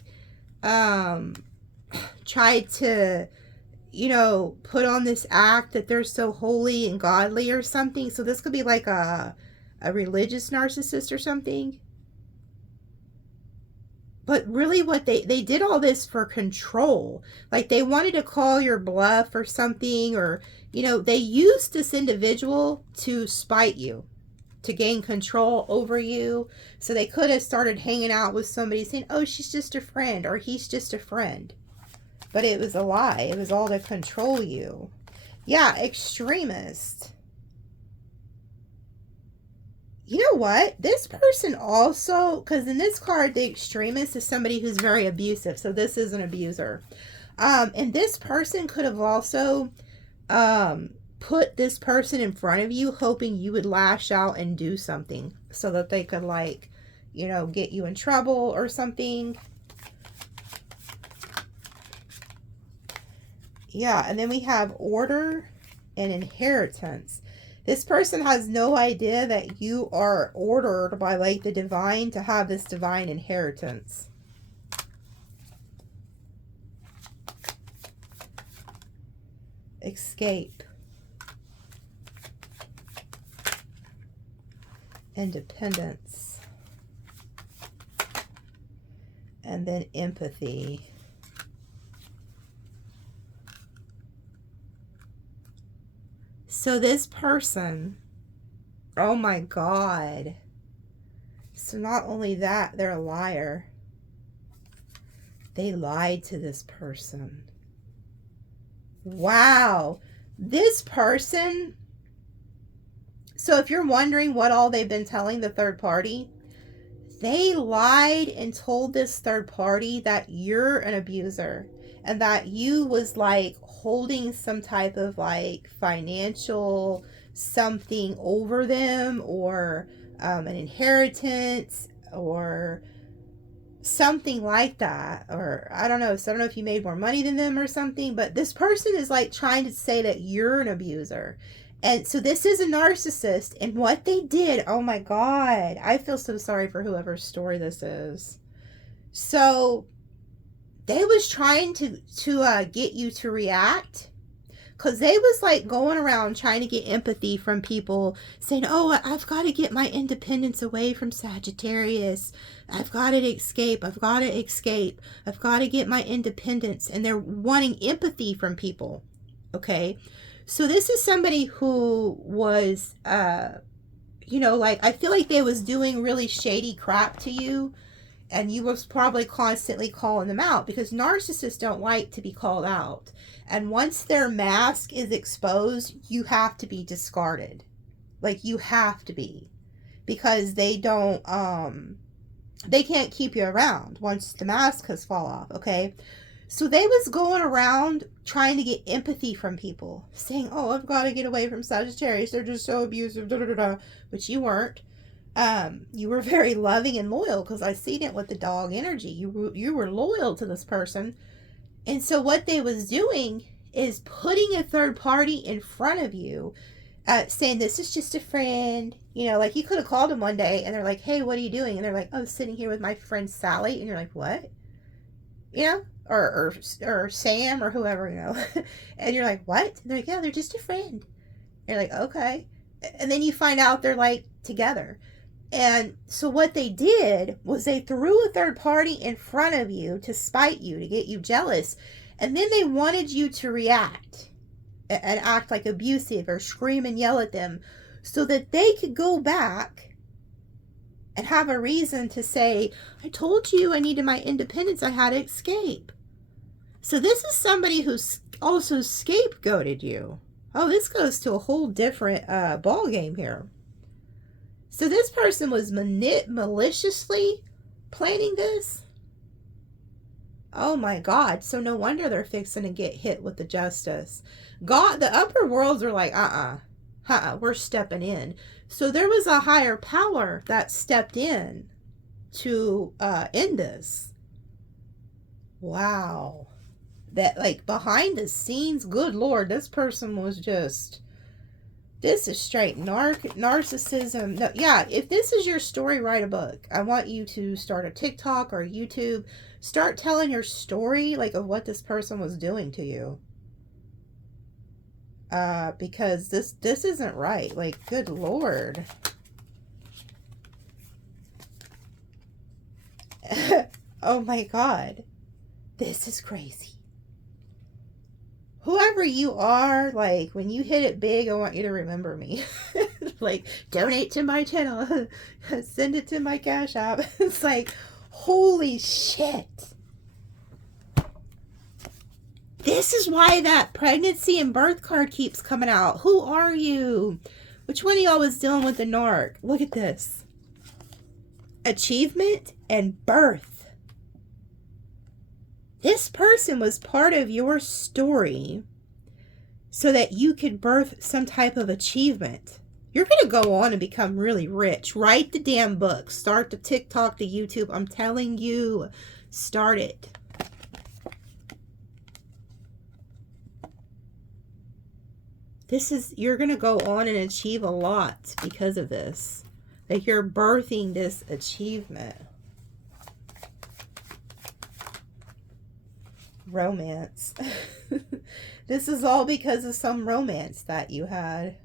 tried to, you know, put on this act that they're so holy and godly or something. So this could be like a religious narcissist or something. but really what they did all this for control. Like they wanted to call your bluff or something, or, you know, they used this individual to spite you, to gain control over you. So they could have started hanging out with somebody saying, oh, she's just a friend, or he's just a friend. But it was a lie. It was all to control you. Yeah, extremist. You know what? This person also, because in this card, the extremist is somebody who's very abusive. So this is an abuser. And this person could have also put this person in front of you, hoping you would lash out and do something so that they could, like, you know, get you in trouble or something. Yeah, and then we have order and inheritance. This person has no idea that you are ordered by, like, the divine to have this divine inheritance. Escape. Independence. And then empathy. So this person, oh my God. So not only that, they're a liar. They lied to this person. Wow. This person, so if you're wondering what all they've been telling the third party, they lied and told this third party that you're an abuser and that you was, like, holding some type of, like, financial something over them, or an inheritance or something like that. Or I don't know. So I don't know if you made more money than them or something, but this person is, like, trying to say that you're an abuser. And so this is a narcissist, and what they did, oh my God, I feel so sorry for whoever's story this is. So they was trying to get you to react, because they was, like, going around trying to get empathy from people, saying, oh, I've got to get my independence away from Sagittarius. I've got to escape. I've got to escape. I've got to get my independence. And they're wanting empathy from people. Okay. So this is somebody who was, you know, like, I feel like they was doing really shady crap to you, and you was probably constantly calling them out, because narcissists don't like to be called out. And once their mask is exposed, you have to be discarded. Like, you have to be, because they don't, they can't keep you around once the mask has fall off. Okay. So they was going around trying to get empathy from people, saying, oh, I've got to get away from Sagittarius. They're just so abusive, da, da, da, da. But you weren't. You were very loving and loyal, because I seen it with the dog energy. You were loyal to this person. And so what they was doing is putting a third party in front of you, saying, this is just a friend. You know, like, you could have called them one day and they're like, hey, what are you doing? And they're like, oh, sitting here with my friend Sally. And you're like, what? You know? Or Sam, or whoever, you know. And you're like, what? And they're like, yeah, they're just a friend. And you're like, okay. And then you find out they're, like, together. And so what they did was they threw a third party in front of you to spite you, to get you jealous. And then they wanted you to react and act like abusive or scream and yell at them, so that they could go back and have a reason to say, I told you I needed my independence. I had to escape. So this is somebody who's also scapegoated you. Oh, this goes to a whole different ball game here. So this person was maliciously planning this. Oh my God. So no wonder they're fixing to get hit with the justice. God, the upper worlds are like, we're stepping in. So there was a higher power that stepped in to end this. Wow. That, like, behind the scenes, good Lord, this person was just, this is straight narcissism. No, yeah, if this is your story, write a book. I want you to start a TikTok or YouTube. Start telling your story, like, of what this person was doing to you. Because this isn't right. Like, good Lord. Oh my God. This is crazy. Whoever you are, like, when you hit it big, I want you to remember me. Like, donate to my channel. Send it to my Cash App. It's like, holy shit. This is why that pregnancy and birth card keeps coming out. Who are you? Which one of y'all was dealing with the narc? Look at this. Achievement and birth. This person was part of your story so that you could birth some type of achievement. You're going to go on and become really rich. Write the damn book. Start the TikTok, the YouTube. I'm telling you, start it. You're going to go on and achieve a lot because of this. Like, you're birthing this achievement. Romance. This is all because of some romance that you had.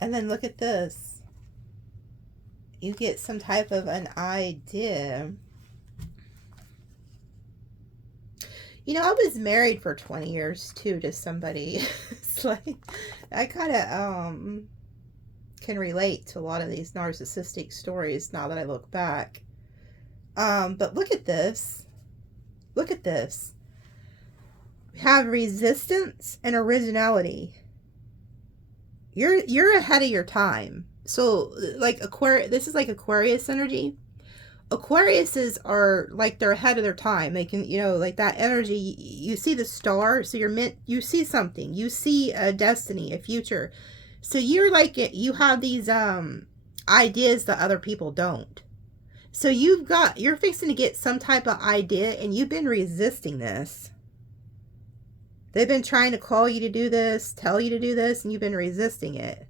And then look at this. You get some type of an idea. You know, I was married for 20 years too to somebody. It's like, I kind of can relate to a lot of these narcissistic stories now that I look back. But look at this. Look at this. We have resistance and originality. You're ahead of your time. So like this is like Aquarius energy. Aquariuses are like, they're ahead of their time. They can, you know, like that energy, you see the star, so you see something, you see a destiny, a future. So you're like, you have these ideas that other people don't. So you're fixing to get some type of idea, and you've been resisting this. They've been trying to call you to do this, tell you to do this, and you've been resisting it.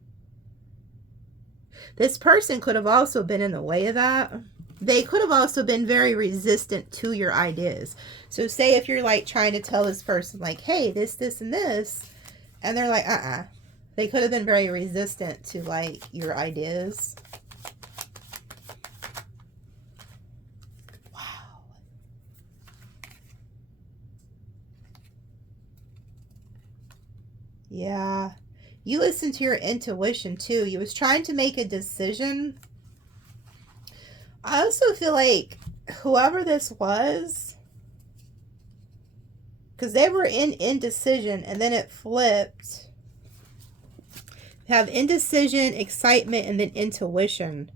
This person could have also been in the way of that. They could have also been very resistant to your ideas. So say if you're like trying to tell this person like, hey, this, and this, and they're like, They could have been very resistant to like your ideas. Wow. Yeah. You listen to your intuition too. You was trying to make a decision. I also feel like whoever this was, because they were in indecision and then it flipped. Have indecision, excitement, and then intuition.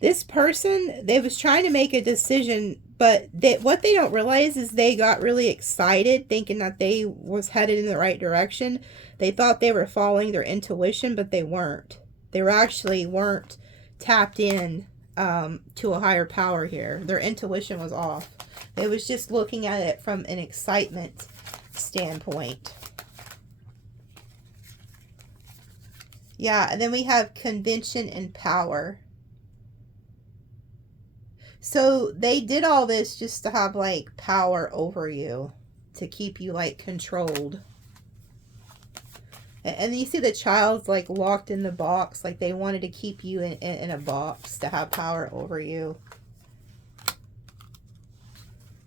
This person, they was trying to make a decision, but what they don't realize is they got really excited thinking that they was headed in the right direction. They thought they were following their intuition, but they weren't. They weren't tapped in to a higher power here. Their intuition was off. They was just looking at it from an excitement standpoint. Yeah, and then we have convention and power. So they did all this just to have like power over you, to keep you like controlled. And you see the child's like locked in the box, like they wanted to keep you in a box to have power over you.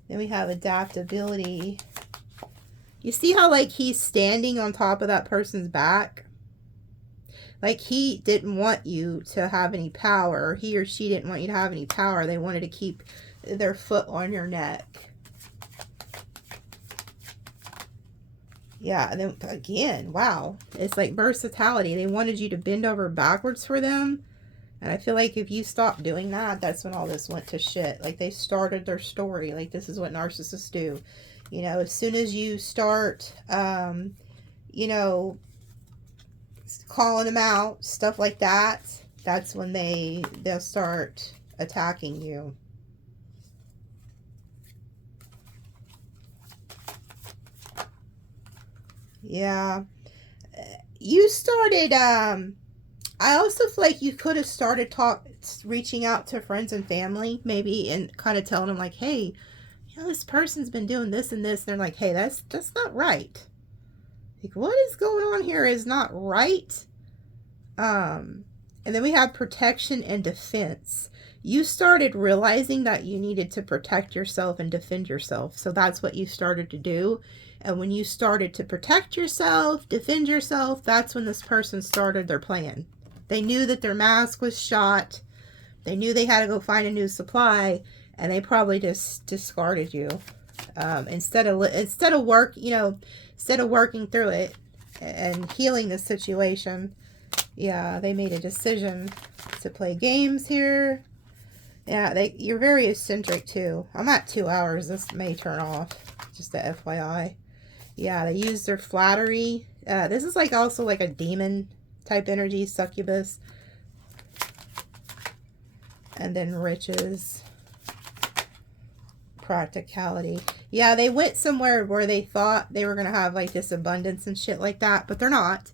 Then we have adaptability. You see how like he's standing on top of that person's back? Like he didn't want you to have any power. Or he or she didn't want you to have any power. They wanted to keep their foot on your neck. Yeah, and then again, wow. It's like versatility. They wanted you to bend over backwards for them. And I feel like if you stop doing that, that's when all this went to shit. Like they started their story. Like this is what narcissists do. You know, as soon as you start, you know, calling them out, stuff like that, that's when they'll start attacking you. Yeah. You started, I also feel like you could have started reaching out to friends and family, maybe, and kind of telling them like, hey, you know, this person's been doing this and this. And they're like, hey, that's not right. Like, what is going on here is not right. And then we have protection and defense. You started realizing that you needed to protect yourself and defend yourself. So that's what you started to do. And when you started to protect yourself, defend yourself, that's when this person started their plan. They knew that their mask was shot. They knew they had to go find a new supply, and they probably just discarded you. Instead of working through it and healing the situation. Yeah, they made a decision to play games here. Yeah, you're very eccentric too. I'm at 2 hours. This may turn off. Just a FYI. Yeah, they used their flattery. This is like also like a demon type energy, succubus. And then riches. Practicality. Yeah, they went somewhere where they thought they were going to have like this abundance and shit like that, but they're not.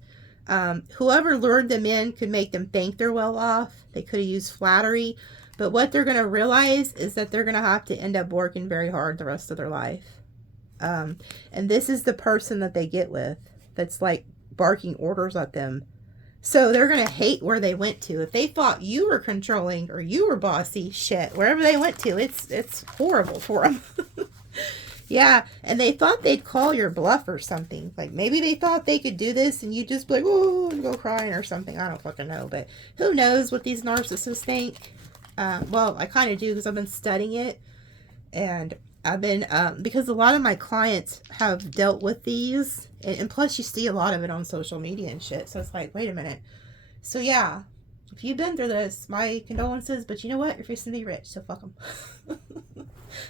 Whoever lured them in could make them think they're well off. They could have used flattery. But what they're going to realize is that they're going to have to end up working very hard the rest of their life. And this is the person that they get with that's like barking orders at them. So they're going to hate where they went to. If they thought you were controlling or you were bossy, shit, wherever they went to, it's horrible for them. Yeah, and they thought they'd call your bluff or something. Like, maybe they thought they could do this and you'd just be like, oh, and go crying or something. I don't fucking know, but who knows what these narcissists think. Well, I kind of do because I've been studying it. And I've been, because a lot of my clients have dealt with these. And plus, you see a lot of it on social media and shit. So it's like, wait a minute. So, yeah, if you've been through this, my condolences. But you know what? You're fixing to be rich, so fuck them.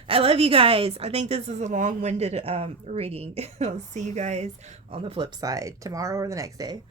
I love you guys. I think this is a long-winded reading. I'll see you guys on the flip side tomorrow or the next day.